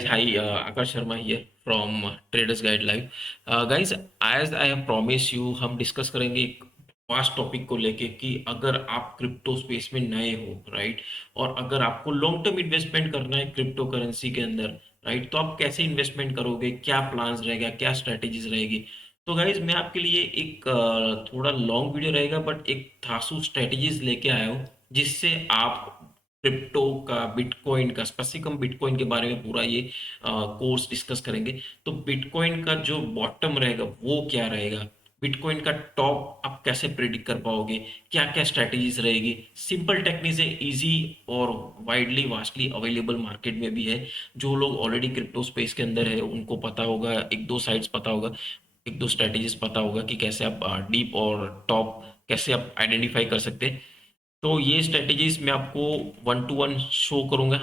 guys, hi, Akash Sharma here from Traders Guide Live. Guys, as I have promised you, हम discuss करेंगे एक vast topic को लेके कि अगर आप क्रिप्टो स्पेस में नए हो, राइट, और अगर आपको लॉन्ग टर्म इन्वेस्टमेंट करना है क्रिप्टो करेंसी के अंदर, राइट, तो आप कैसे इन्वेस्टमेंट करोगे, क्या प्लान्स रहेगा, क्या स्ट्रेटेजीज रहेगी। तो गाइज मैं आपके लिए एक थोड़ा लॉन्ग वीडियो रहेगा बट एक थासु स्ट्रेटेजीज लेके आया हूँ जिससे आप क्रिप्टो का, बिटकॉइन का, स्पेसिफिक हम बिटकॉइन के बारे में पूरा ये कोर्स डिस्कस करेंगे। तो बिटकॉइन का जो बॉटम रहेगा वो क्या रहेगा, बिटकॉइन का टॉप आप कैसे प्रेडिक्ट कर पाओगे, क्या क्या स्ट्रेटेजीज रहेगी। सिंपल टेक्निक है, इजी और वाइडली वास्टली अवेलेबल मार्केट में भी है। जो लोग ऑलरेडी क्रिप्टो स्पेस के अंदर है उनको पता होगा, एक दो साइट्स पता होगा, एक दो स्ट्रेटेजीज पता होगा कि कैसे आप डीप और टॉप कैसे आप आइडेंटिफाई कर सकते हैं। तो ये स्ट्रेटेजीज मैं आपको वन टू वन शो करूंगा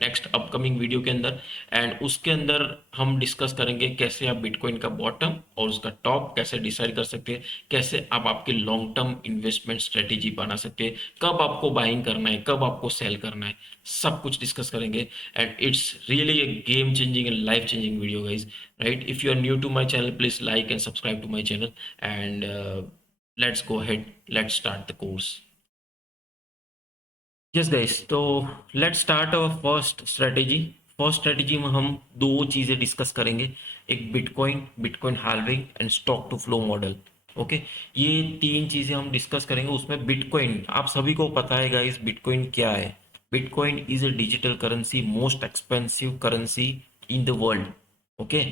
नेक्स्ट अपकमिंग वीडियो के अंदर। एंड उसके अंदर हम डिस्कस करेंगे कैसे आप बिटकॉइन का बॉटम और उसका टॉप कैसे डिसाइड कर सकते हैं, कैसे आप आपके लॉन्ग टर्म इन्वेस्टमेंट स्ट्रेटेजी बना सकते हैं, कब आपको बाइंग करना है, कब आपको सेल करना है, सब कुछ डिस्कस करेंगे। And it's really a game changing and life changing video guys, right. If you are new to my channel, please like and subscribe to my channel. And let's go ahead, let's start the course. Yes guys, तो let's start our first strategy. First strategy में हम दो चीज़ें discuss करेंगे, एक bitcoin, bitcoin halving and stock to flow model. Okay, ये तीन चीज़ें हम डिस्कस करेंगे। उसमें बिटकॉइन, आप सभी को पता है गाइस बिटकॉइन क्या है। Bitcoin is a digital currency, most expensive currency in the world. Okay,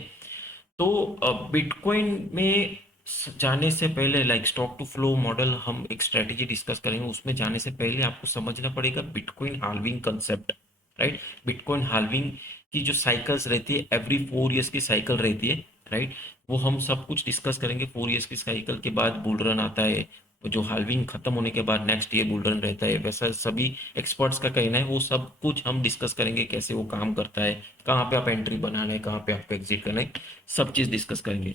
तो बिटकॉइन में जाने से पहले, like stock to flow model, हम एक स्ट्रेटेजी डिस्कस करेंगे। उसमें जाने से पहले आपको समझना पड़ेगा bitcoin halving concept, right. Bitcoin halving की जो साइकिल्स रहती है, एवरी 4 ईयर्स की साइकिल रहती है, राइट। वो हम सब कुछ डिस्कस करेंगे। 4 ईयर्स की साइकिल के बाद बुल रन आता है, जो हाल्विंग खत्म होने के बाद नेक्स्ट ईयर बुल रन रहता है। वैसा सभी एक्सपर्ट्स का कहना है, वो सब कुछ हम डिस्कस करेंगे कैसे वो काम करता है, कहाँ पे आप एंट्री बनाना है, कहाँ पे आपको एग्जिट करना है, सब चीज़ डिस्कस करेंगे।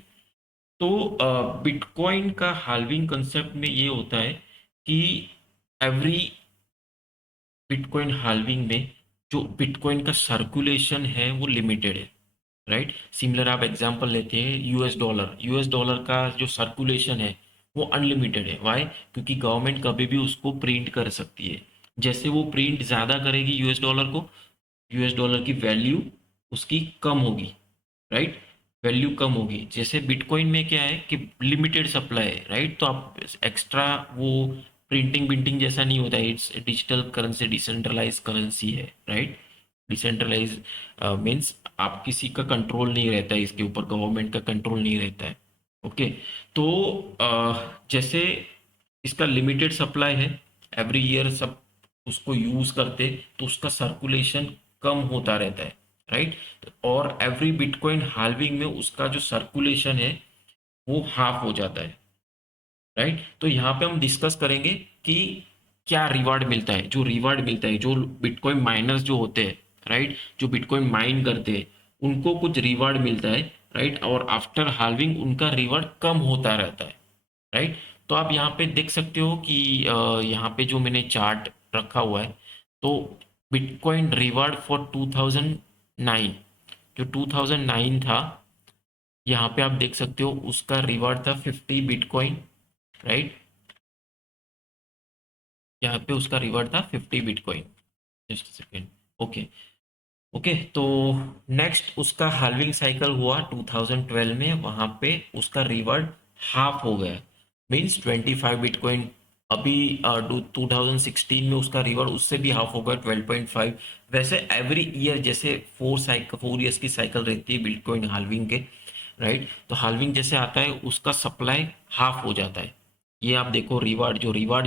तो बिटकॉइन का हाल्विंग कंसेप्ट में ये होता है कि एवरी बिटकॉइन हाल्विंग में जो बिटकॉइन का सर्कुलेशन है वो लिमिटेड है, राइट। सिमिलर आप एग्जांपल लेते हैं यूएस डॉलर, यूएस डॉलर का जो सर्कुलेशन है वो अनलिमिटेड है। वाई? क्योंकि गवर्नमेंट कभी भी उसको प्रिंट कर सकती है। जैसे वो प्रिंट ज़्यादा करेगी यूएस डॉलर को, यूएस डॉलर की वैल्यू उसकी कम होगी, राइट, वैल्यू कम होगी। जैसे बिटकॉइन में क्या है कि लिमिटेड सप्लाई है, राइट। तो आप एक्स्ट्रा वो प्रिंटिंग बिंटिंग जैसा नहीं होता है। It's digital currency, decentralise currency है, राइट। डिसेंट्रलाइज मीन्स आप किसी का कंट्रोल नहीं रहता है इसके ऊपर, गवर्नमेंट का कंट्रोल नहीं रहता है। ओके, तो जैसे इसका लिमिटेड सप्लाई है, एवरी ईयर सब उसको यूज करते, तो उसका सर्कुलेशन कम होता रहता है, राइट। और एवरी बिटकॉइन हाल्विंग में उसका जो सर्कुलेशन है वो हाफ हो जाता है, राइट। तो यहाँ पे हम डिस्कस करेंगे कि क्या रिवार्ड मिलता है, जो रिवार्ड मिलता है, जो बिटकॉइन माइनर्स जो होते हैं, राइट, जो बिटकॉइन माइन करते हैं उनको कुछ रिवार्ड मिलता है, राइट। और आफ्टर हाल्विंग उनका रिवार्ड कम होता रहता है, राइट। तो आप यहाँ पे देख सकते हो कि यहाँ पे जो मैंने चार्ट रखा हुआ है, तो बिटकॉइन रिवार्ड फॉर 2009, जो 2009 था, यहाँ पे आप देख सकते हो उसका रिवार्ड था 50 बिटकॉइन, राइट। यहाँ पे उसका रिवार्ड था 50 bitcoin. Just second. Okay, okay, तो नेक्स्ट उसका हाल्विंग साइकिल हुआ 2012 में, वहां पे उसका रिवार्ड हाफ हो गया, मीन्स 25 बिटकॉइन। अभी 2016 में उसका रिवार्ड उससे भी हाफ हो गया, 12.5। वैसे एवरी ईयर जैसे 4 ईयर्स की साइकिल रहती है बिटकॉइन हाल्विंग के, राइट। तो हाल्विंग जैसे आता है उसका सप्लाई हाफ हो जाता है। ये आप देखो, रिवार्ड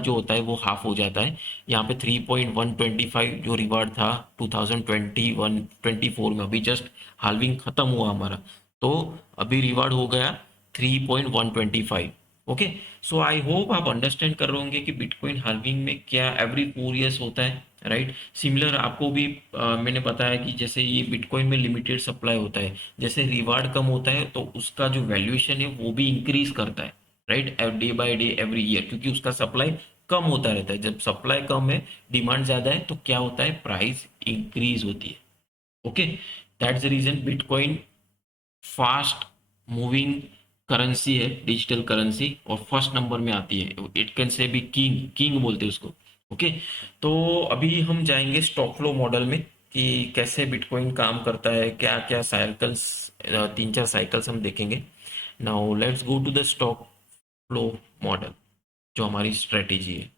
जो होता है वो हाफ हो जाता है। यहाँ पे 3.125 जो रिवार्ड था 2021-24 में, अभी जस्ट हाल्विंग खत्म हुआ हमारा, तो अभी रिवार्ड हो गया 3.125। ओके, सो आई होप आप अंडरस्टैंड कर रहे होंगे कि बिटकॉइन हाल्विंग में क्या एवरी 4 ईयर्स होता है, राइट। सिमिलर आपको भी मैंने बताया कि जैसे ये बिटकॉइन में लिमिटेड सप्लाई होता है, जैसे रिवार्ड कम होता है तो उसका जो वैल्यूएशन है वो भी इंक्रीज करता है, right, day by day every year, क्योंकि उसका सप्लाई कम होता रहता है। जब सप्लाई कम है, डिमांड ज़्यादा है, तो क्या होता है, प्राइस इंक्रीज होती है। Okay, that's the reason bitcoin fast moving currency है, डिजिटल करेंसी, और फर्स्ट नंबर में आती है। इट कैन से भी किंग, किंग बोलते हैं उसको। ओके, तो अभी हम जाएंगे स्टॉक फ्लो मॉडल में कि कैसे बिटकॉइन काम करता है, क्या क्या साइकिल्स, तीन चार साइकिल्स हम देखेंगे। Now let's go to the stock flow model, जो हमारी स्ट्रेटेजी है।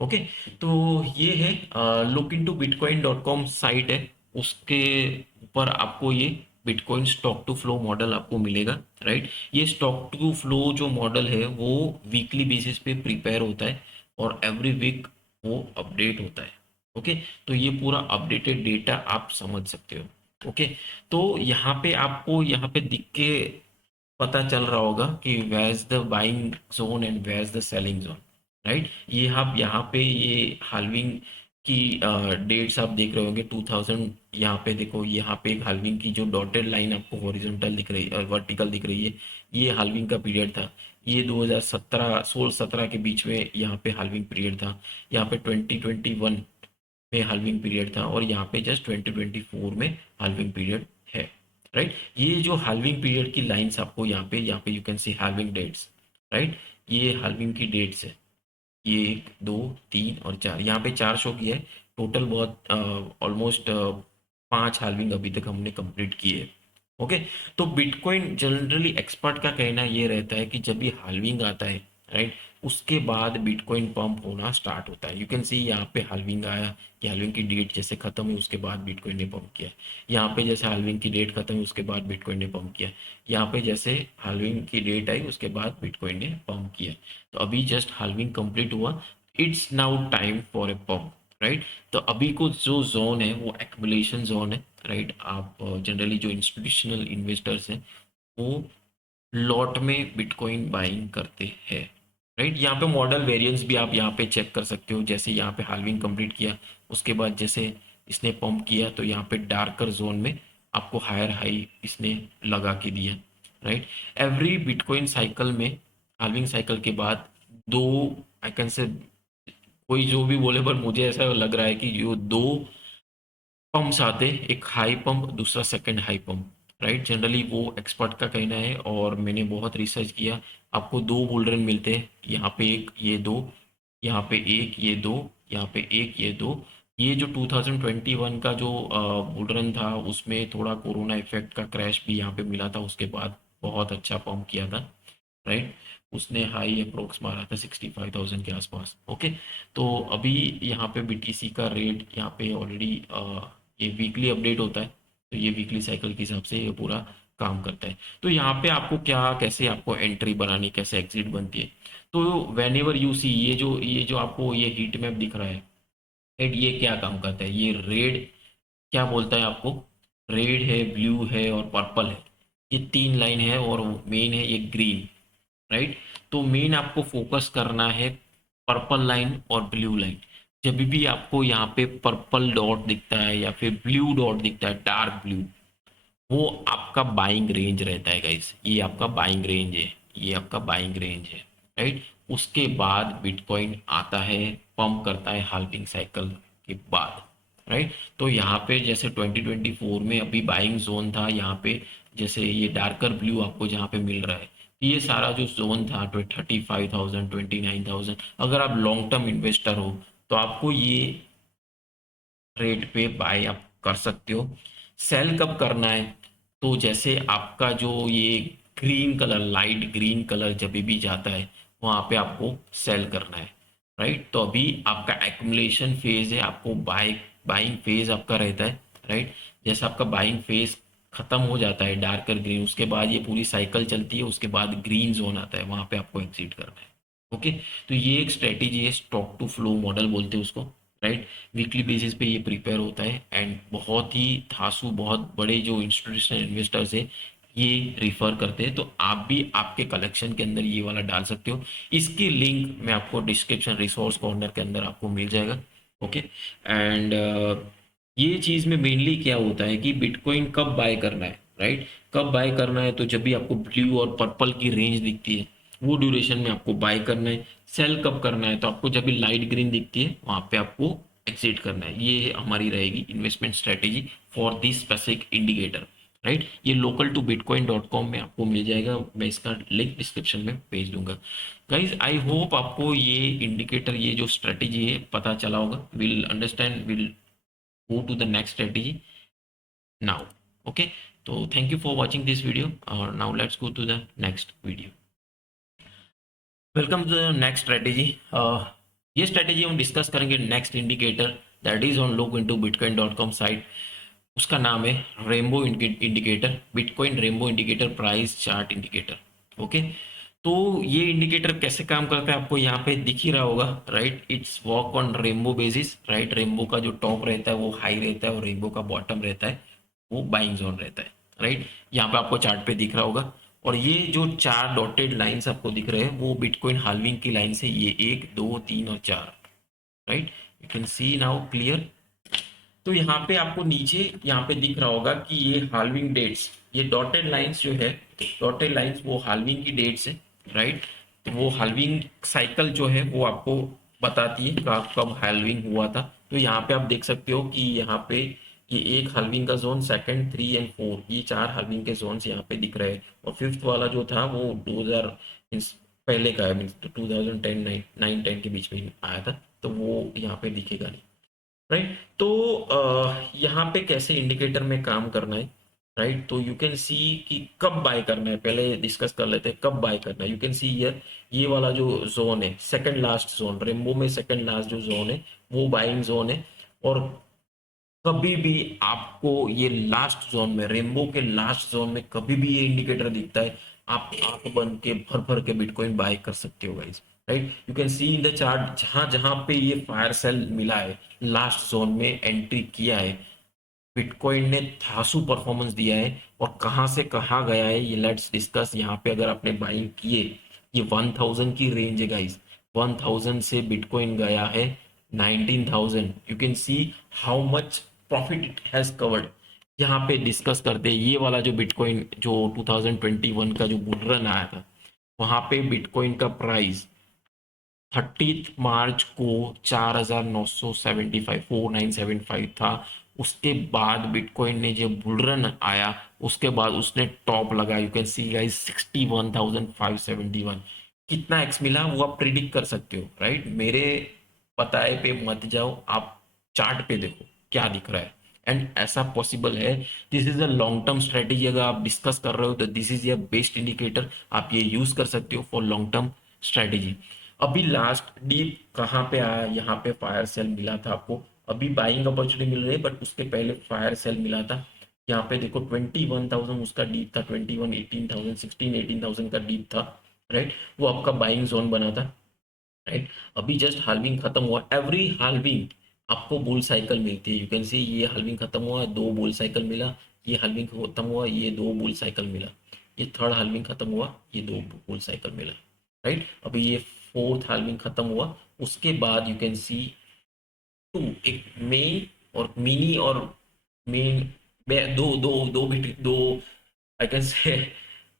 ओके, तो ये है look into bitcoin dot com site है, उसके ऊपर आपको ये bitcoin stock to flow model आपको मिलेगा, राइट। ये स्टॉक टू फ्लो जो मॉडल है वो वीकली बेसिस पे प्रिपेयर होता है और एवरी वीक वो अपडेट होता है। ओके, तो ये पूरा अपडेटेड डेटा आप समझ सकते हो। ओके, तो यहाँ पे आपको यहाँ पे दिख के पता चल रहा होगा कि where is the buying zone and where is the selling zone, right. ये आप यहाँ पे ये हाल्विंग की डेट्स आप देख रहे होंगे 2000। यहाँ पे देखो, यहाँ पे एक हाल्विंग की जो डॉटेड लाइन आपको हॉरिजॉन्टल दिख रही है और वर्टिकल दिख रही है, ये हाल्विंग का पीरियड था। ये 2017 16-17 के बीच में यहाँ पे हाल्विंग पीरियड था। यहाँ पे 2021 में हाल्विंग पीरियड था, और यहाँ पे जस्ट 2024 में हाल्विंग पीरियड है, राइट। ये जो हाल्विंग पीरियड की लाइंस आपको यहाँ पे you can see halving dates, right. ये हाल्विंग की डेट्स है, ये 1 2 3 और 4, यहाँ पे 4 शो किया है टोटल। बहुत ऑलमोस्ट 5 हाल्विंग अभी तक हमने कंप्लीट की है। ओके, तो बिटकॉइन जनरली एक्सपर्ट का कहना ये रहता है कि जब भी हाल्विंग आता है, राइट, उसके बाद बिटकॉइन पंप होना स्टार्ट होता है। यू कैन सी यहाँ पे हाल्विंग आया कि हाल्विंग की डेट जैसे खत्म हुई उसके बाद बिटकॉइन ने पंप किया। यहाँ पे जैसे हाल्विंग की डेट खत्म हुई उसके बाद बिटकॉइन ने पंप किया। यहाँ पे जैसे हाल्विंग की डेट आई उसके बाद बिटकॉइन ने पंप किया। तो अभी जस्ट हाल्विंग कंप्लीट हुआ, it's now time for a pump, right. तो अभी को जो जोन है वो एक्युमुलेशन जोन है, राइट। आप जनरली जो इंस्टीट्यूशनल इन्वेस्टर्स हैं वो लॉट में बिटकॉइन बाइंग करते हैं, राइट। यहाँ पे मॉडल वेरिएंस भी आप यहाँ पे चेक कर सकते हो। जैसे यहाँ पे हाल्विंग कंप्लीट किया उसके बाद जैसे इसने पंप किया, तो यहाँ पे डार्कर जोन में आपको हायर हाई इसने लगा के दिया, राइट। एवरी बिटकॉइन साइकिल में, हाल्विंग साइकिल के बाद दो, आई कैन से, कोई जो भी बोले पर मुझे ऐसा लग रहा है कि ये दो पंप्स आते, एक हाई पंप, दूसरा second high pump, right. Generally वो एक्सपर्ट का कहना है और मैंने बहुत रिसर्च किया। आपको दो बुल रन मिलते हैं, यहाँ पे एक, ये दो, यहाँ पे एक, ये दो, यहाँ पे एक, ये दो। ये जो 2021 का जो बुल रन था उसमें थोड़ा कोरोना इफेक्ट का क्रैश भी यहाँ पे मिला था, उसके बाद बहुत अच्छा पंप किया था, राइट। उसने हाई अप्रोक्स मारा था 65,000 के आसपास। ओके, तो अभी यहाँ पे बीटीसी का रेट यहाँ पे ऑलरेडी ये वीकली अपडेट होता है, तो ये वीकली साइकिल के हिसाब से ये पूरा काम करता है। तो यहाँ पे आपको क्या, कैसे आपको एंट्री बनानी, कैसे एग्जिट बनती है। तो वेन एवर यू सी, ये जो आपको ये हीट मैप दिख रहा है, हेड, ये क्या काम करता है, ये रेड क्या बोलता है आपको, रेड है, ब्लू है और पर्पल है, ये तीन लाइन है, और मेन है ये ग्रीन, राइट। तो मेन आपको फोकस करना है पर्पल लाइन और ब्लू लाइन। जब भी आपको यहाँ पे पर्पल डॉट दिखता है या फिर ब्लू डॉट दिखता है, डार्क ब्लू, वो आपका बाइंग रेंज रहता है गाइस। ये आपका बाइंग रेंज है, ये आपका बाइंग रेंज है, राइट। उसके बाद बिटकॉइन आता है, पंप करता है हाल्विंग साइकिल के बाद, राइट। तो यहाँ पे जैसे 2024 में अभी बाइंग जोन था, यहाँ पे जैसे ये डार्कर ब्लू आपको जहाँ पे मिल रहा है, ये सारा जो जोन था 35,000 29,000, अगर आप लॉन्ग टर्म इन्वेस्टर हो तो आपको ये रेट पे बाय आप कर सकते हो। सेल कब करना है, तो जैसे आपका जो ये green colour, light green colour जब भी जाता है वहां पे आपको सेल करना है, राइट। तो अभी आपका एक्युमुलेशन फेज है, आपको बाइंग फेज आपका रहता है, राइट। जैसे आपका बाइंग फेज खत्म हो जाता है डार्कर ग्रीन, उसके बाद ये पूरी साइकिल चलती है, उसके बाद ग्रीन जोन आता है, वहां पे आपको एग्जिट करना है। ओके, तो ये एक स्ट्रेटेजी है, स्टॉक टू फ्लो मॉडल बोलते हैं उसको, राइट। वीकली बेसिस पे ये प्रिपेयर होता है एंड बहुत ही धांसू, बहुत बड़े जो इंस्टीट्यूशनल इन्वेस्टर्स है ये रिफर करते हैं। तो आप भी आपके कलेक्शन के अंदर ये वाला डाल सकते हो। इसकी लिंक मैं आपको डिस्क्रिप्शन रिसोर्स कॉर्नर के अंदर आपको मिल जाएगा। ओके, एंड ये चीज़ में मेनली क्या होता है कि बिटकॉइन कब बाय करना है, राइट। कब बाय करना है, तो जब भी आपको ब्लू और पर्पल की रेंज दिखती है वो ड्यूरेशन में आपको बाय करना है। सेल कब करना है, तो आपको जब भी लाइट ग्रीन दिखती है वहां पे आपको एग्जिट करना है। ये हमारी रहेगी investment strategy for this specific indicator, right. ये local to bitcoin dot com में आपको मिल जाएगा, मैं इसका लिंक डिस्क्रिप्शन में भेज दूंगा। गाइज आई होप आपको ये इंडिकेटर, ये जो स्ट्रेटेजी है पता चला होगा। Will understand, will go to the next strategy now. Okay, तो thank you for watching this video और now let's go to the next video. Welcome to the next strategy. ये स्ट्रेटेजी हम डिस्कस करेंगे next indicator that is on log into bitcoin dot com site. उसका नाम है rainbow indicator, bitcoin rainbow indicator price chart indicator. Okay, तो ये indicator कैसे काम करता है आपको यहाँ पे दिख ही रहा होगा, right. It's work on rainbow basis, right. Rainbow का जो टॉप रहता है वो हाई रहता है और रेनबो का बॉटम रहता है वो बाइंग जोन रहता है, राइट। यहाँ पे आपको चार्ट पे दिख रहा होगा। और ये जो चार डॉटेड लाइंस आपको दिख रहे हैं वो बिटकॉइन हाल्विंग की लाइन से, ये 1 2 3 और 4, right. You can C now clear. तो यहाँ पे आपको नीचे यहाँ पे दिख रहा होगा कि ये हाल्विंग डेट्स, ये डॉटेड लाइंस जो है, डॉटेड लाइंस वो हाल्विंग की डेट्स है, राइट। तो वो हाल्विंग साइकिल जो है वो आपको बताती है कब कब हाल्विंग हुआ था। तो यहाँ पे आप देख सकते हो कि यहाँ पे ये एक हाल्विंग का जोन, सेकंड, 3 और 4, ये चार हाल्विंग के जोन्स यहाँ पे दिख रहे हैं। और फिफ्थ वाला जो था वो 2000 मीन्स पहले का है, मीन्स 2010 9 10 के बीच में आया था, तो वो यहाँ पे दिखेगा नहीं, राइट। तो यहाँ पे कैसे इंडिकेटर में काम करना है, राइट। तो यू कैन सी कि कब बाय करना है, पहले डिस्कस कर लेते हैं कब बाय करना है। यू कैन सी हियर, ये वाला जो जोन है, सेकंड लास्ट जोन, रेनबो में सेकंड लास्ट जो जोन है वो बाइंग जोन है। और कभी भी आपको ये लास्ट जोन में, रेनबो के लास्ट जोन में कभी भी ये इंडिकेटर दिखता है, आप आंख बंद के भर भर के बिटकॉइन बाय कर सकते हो guys, right. You can C in the chart, जहां जहां पे ये फायर सेल मिला है, लास्ट जोन में एंट्री किया है, बिटकॉइन ने थासु परफॉर्मेंस दिया है। और कहां से कहां गया है ये लेट्स डिस्कस। यहाँ पे अगर आपने बाइंग किए, ये 1000 की रेंज है गाइस, 1000 से बिटकॉइन गया है 19000। You can see how much profit it has covered. यहाँ पे डिस्कस करते हैं ये वाला जो बिटकॉइन जो 2021 का जो बुल रन आया था, वहां पे बिटकॉइन का प्राइस 30 मार्च को 4975 4975 था। उसके बाद बिटकॉइन ने जो बुलरन आया उसके बाद उसने टॉप लगा, यू कैन सी गाइस 61,571। कितना एक्स मिला वो आप प्रिडिक्ट कर सकते हो, राइट। मेरे बताए पे मत जाओ, आप चार्ट पे देखो क्या दिख रहा है, एंड ऐसा पॉसिबल है। This is a long term strategy, अगर आप डिस्कस कर रहे हो तो this is your best indicator, आप ये यूज कर सकते हो फॉर लॉन्ग टर्म स्ट्रेटेजी। अभी लास्ट डीप कहाँ पे आया, यहाँ पे फायर सेल मिला था आपको, अभी बाइंग अपॉर्चुनिटी मिल रही है बट उसके पहले फायर सेल मिला था। यहाँ पे देखो 21,000 उसका डीप था, 21 18,000 16 18,000 का डीप था, राइट। वो आपका बाइंग जोन बना था, राइट। अभी जस्ट हाल्विंग खत्म हुआ, एवरी हाल्विंग आपको बुल साइकिल मिलती है। यू कैन सी ये हाल्विंग खत्म हुआ, दो बुल साइकिल मिला, ये हाल्विंग खत्म हुआ, ये दो बुल साइकिल मिला, ये थर्ड हाल्विंग खत्म हुआ, ये दो बुल साइकिल मिला, राइट। अभी ये फोर्थ हाल्विंग खत्म हुआ, उसके बाद यू कैन सी टू, एक मेन और मिनी और मेन, दो दो दो बिट दो आई कैन से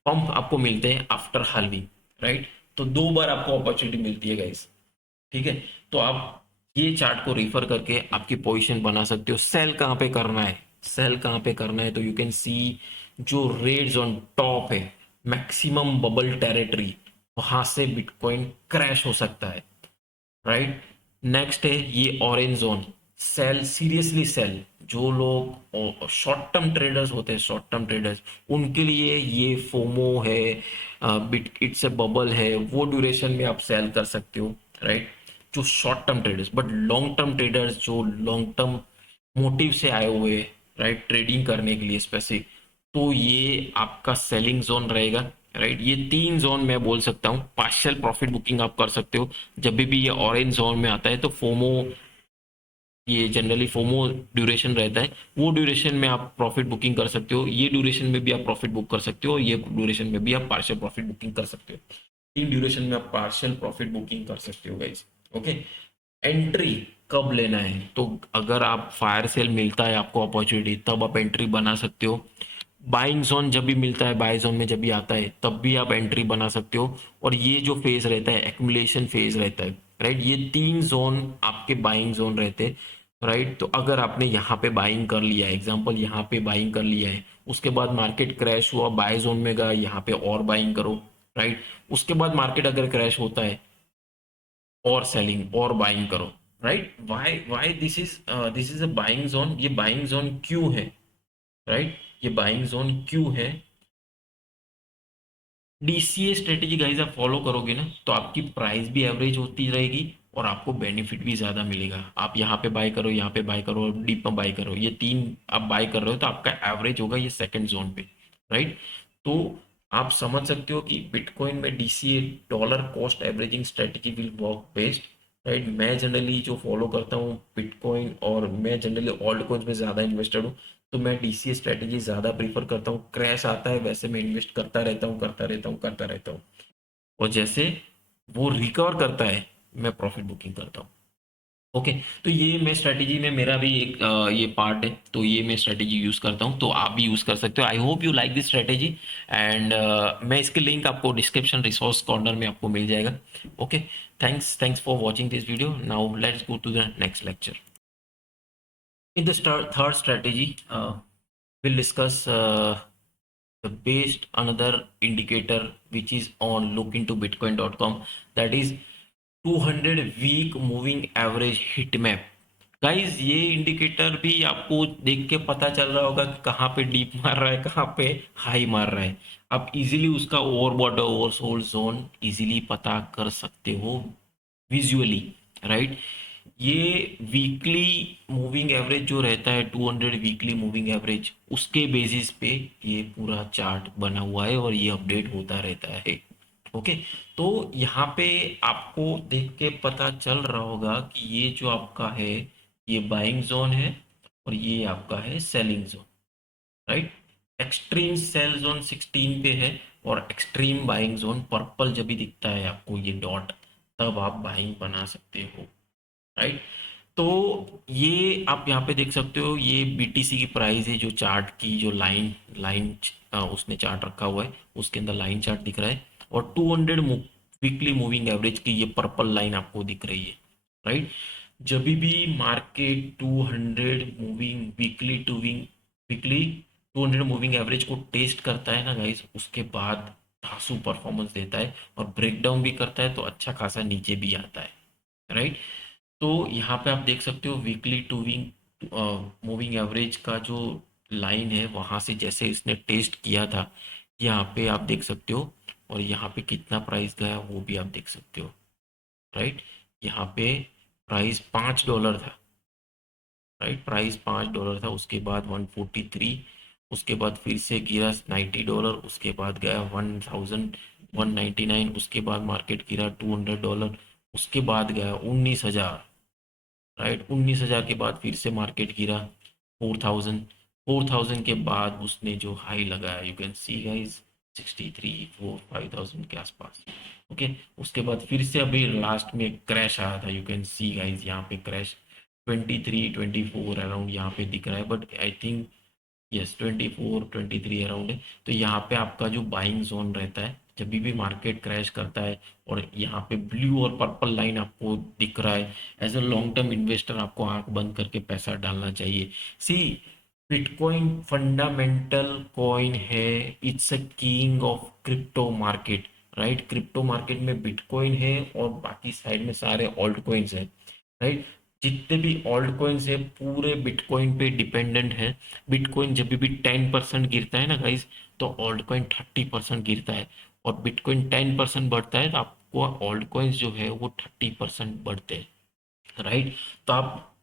पंप आपको मिलते हैं आफ्टर हाल्विंग, राइट। तो दो बार आपको अपॉर्चुनिटी मिलती है गाइस, ठीक है। तो आप ये चार्ट को रिफर करके आपकी पोजीशन बना सकते हो। सेल कहाँ पे करना है, सेल कहाँ पे करना है, तो यू कैन सी जो रेड्स ऑन टॉप है, मैक्सिमम बबल टेरिटरी, वहां से बिटकॉइन क्रैश हो सकता है, राइट। नेक्स्ट है ये orange zone, sell, seriously sell. जो लोग शॉर्ट टर्म ट्रेडर्स होते हैं, शॉर्ट टर्म ट्रेडर्स, उनके लिए ये फोमो है, बिट इट्स ए बबल है, वो ड्यूरेशन में आप सेल कर सकते हो, राइट। जो short term traders, but long term traders जो लॉन्ग टर्म मोटिव से आए हुए, राइट, ट्रेडिंग करने के लिए स्पेसिफिक, तो ये आपका सेलिंग जोन रहेगा, राइट। ये तीन जोन मैं बोल सकता हूँ, पार्शियल प्रॉफिट बुकिंग आप कर सकते हो जब भी ये ऑरेंज जोन में आता है। तो फोमो, ये जनरली फोमो ड्यूरेशन रहता है, वो ड्यूरेशन में आप प्रॉफिट बुकिंग कर सकते हो, ये ड्यूरेशन में भी आप प्रॉफिट बुक कर सकते हो, ये ड्यूरेशन में भी आप पार्शियल प्रॉफिट बुकिंग कर सकते हो। तीन ड्यूरेशन में आप पार्शियल प्रॉफिट बुकिंग कर सकते हो गाइस, ओके। एंट्री कब लेना है, तो अगर आप फायर सेल मिलता है आपको अपॉर्चुनिटी, तब आप एंट्री बना सकते हो। बाइंग जोन जब भी मिलता है, बाय जोन में जब भी आता है तब भी आप एंट्री बना सकते हो। और ये जो फेज रहता है एक्यूमुलेशन फेज रहता है, राइट। ये तीन जोन आपके बाइंग जोन रहते हैं। राइट। तो अगर आपने यहाँ पे बाइंग कर लिया है, एग्जांपल यहाँ पे बाइंग कर लिया है, उसके बाद मार्केट क्रैश हुआ, बाय जोन में गया, यहाँ पे और बाइंग करो, राइट। उसके बाद मार्केट अगर क्रैश होता है, और सेलिंग और बाइंग करो, right. Why why this is a buying zone, ये बाइंग जोन क्यों है, राइट, ये बाइंग जोन क्यों है। डीसीए स्ट्रेटेजी गाइस आप फॉलो करोगे ना, तो आपकी प्राइस भी एवरेज होती रहेगी और आपको बेनिफिट भी ज़्यादा मिलेगा। आप यहाँ पे बाय करो, यहाँ पे बाय करो, डीप में बाय करो, ये तीन आप बाय कर रहे हो तो आपका एवरेज होगा ये सेकंड जोन पे, राइट। तो आप समझ सकते हो कि बिटकॉइन में DCA, dollar cost averaging strategy will work best, right. मैं जनरली जो फॉलो करता हूँ बिटकॉइन, और मैं जनरली ऑल्ट कॉइन्स में ज़्यादा इन्वेस्टेड हूँ, तो मैं डीसीए स्ट्रेटेजी ज़्यादा प्रीफर करता हूँ। क्रैश आता है वैसे मैं इन्वेस्ट करता रहता हूँ, करता रहता हूँ, करता रहता हूँ, और जैसे वो रिकवर करता है मैं प्रॉफिट बुकिंग करता हूँ। ओके। तो ये मैं स्ट्रेटेजी में मेरा भी एक ये पार्ट है, तो ये मैं स्ट्रेटेजी यूज़ करता हूँ, तो आप भी यूज़ कर सकते हो। I hope you like this strategy, and मैं इसके लिंक आपको डिस्क्रिप्शन रिसोर्स कॉर्नर में आपको मिल जाएगा। Okay, thanks thanks for watching this video. Now let's go to the next lecture. In the third strategy, we'll discuss the based another indicator which is on look into bitcoin.com, that is 200 week moving average heat map. Guys ये indicator भी आपको देख के पता चल रहा होगा कि कहाँ पे डीप मार रहा है, कहाँ पे हाई मार रहा है। आप इजीली उसका ओवरबॉट ओवरसोल्ड जोन इजीली पता कर सकते हो विजुअली, राइट। ये वीकली मूविंग एवरेज जो रहता है 200 वीकली मूविंग एवरेज, उसके बेसिस पे ये पूरा चार्ट बना हुआ है और ये अपडेट होता रहता है। ओके। तो यहाँ पे आपको देख के पता चल रहा होगा कि ये जो आपका है ये बाइंग जोन है और ये आपका है selling zone, right. Extreme sell zone 16 पे है और एक्सट्रीम बाइंग जोन पर्पल जब भी दिखता है आपको ये डॉट, तब आप बाइंग बना सकते हो, राइट। तो ये आप यहाँ पे देख सकते हो, ये बीटीसी की प्राइस है, जो चार्ट की जो लाइन लाइन उसने चार्ट रखा हुआ है उसके अंदर लाइन चार्ट दिख रहा है, और 200 वीकली मूविंग एवरेज की ये पर्पल लाइन आपको दिख रही है, राइट। जब भी market 200 moving weekly 200 moving average को टेस्ट करता है ना गाइस, उसके बाद धांसू परफॉर्मेंस देता है और ब्रेकडाउन भी करता है, तो अच्छा खासा नीचे भी आता है, राइट। तो यहाँ पे आप देख सकते हो weekly two week moving average का जो लाइन है, वहाँ से जैसे इसने टेस्ट किया था, यहाँ पे आप देख सकते हो, और यहाँ पे कितना प्राइस गया वो भी आप देख सकते हो, राइट। यहाँ पे प्राइस $5 था, राइट, प्राइस $5 था, उसके बाद 143, उसके बाद फिर से गिरा $90, उसके बाद गया 1199, उसके बाद मार्केट गिरा $200, उसके बाद गया 19,000, राइट। 19,000 के बाद फिर से मार्केट गिरा 4,000 के बाद उसने जो हाई लगाया, यू कैन सी गाइस 63-5,000 के आसपास। ओके। उसके बाद फिर से अभी लास्ट में क्रैश आया था, यू कैन सी गाइस यहाँ पे क्रैश 23-24 अराउंड यहाँ पे दिख रहा है, but I think yes 24-23 around है। तो यहाँ पे आपका जो बाइंग जोन रहता है जब भी मार्केट क्रैश करता है, और यहाँ पे ब्लू और पर्पल लाइन आपको दिख रहा है, as a long term investor आपको आंख बंद करके पैसा डालना चाहिए। सी, बिटकॉइन फंडामेंटल कॉइन है, it's a king of crypto market, right. Crypto market में बिटकॉइन है और बाकी साइड में सारे ऑल्ट कॉइन्स हैं, राइट। जितने भी ऑल्ट कॉइन्स है पूरे बिटकॉइन पे डिपेंडेंट है। बिटकॉइन जब भी 10% गिरता है ना गाइस, तो ऑल्ट कॉइन 30% गिरता है, और बिटकॉइन 10% बढ़ता है तो आपको ऑल्ट कॉइन्स जो है वो 30% बढ़ते हैं, राइट। तो आप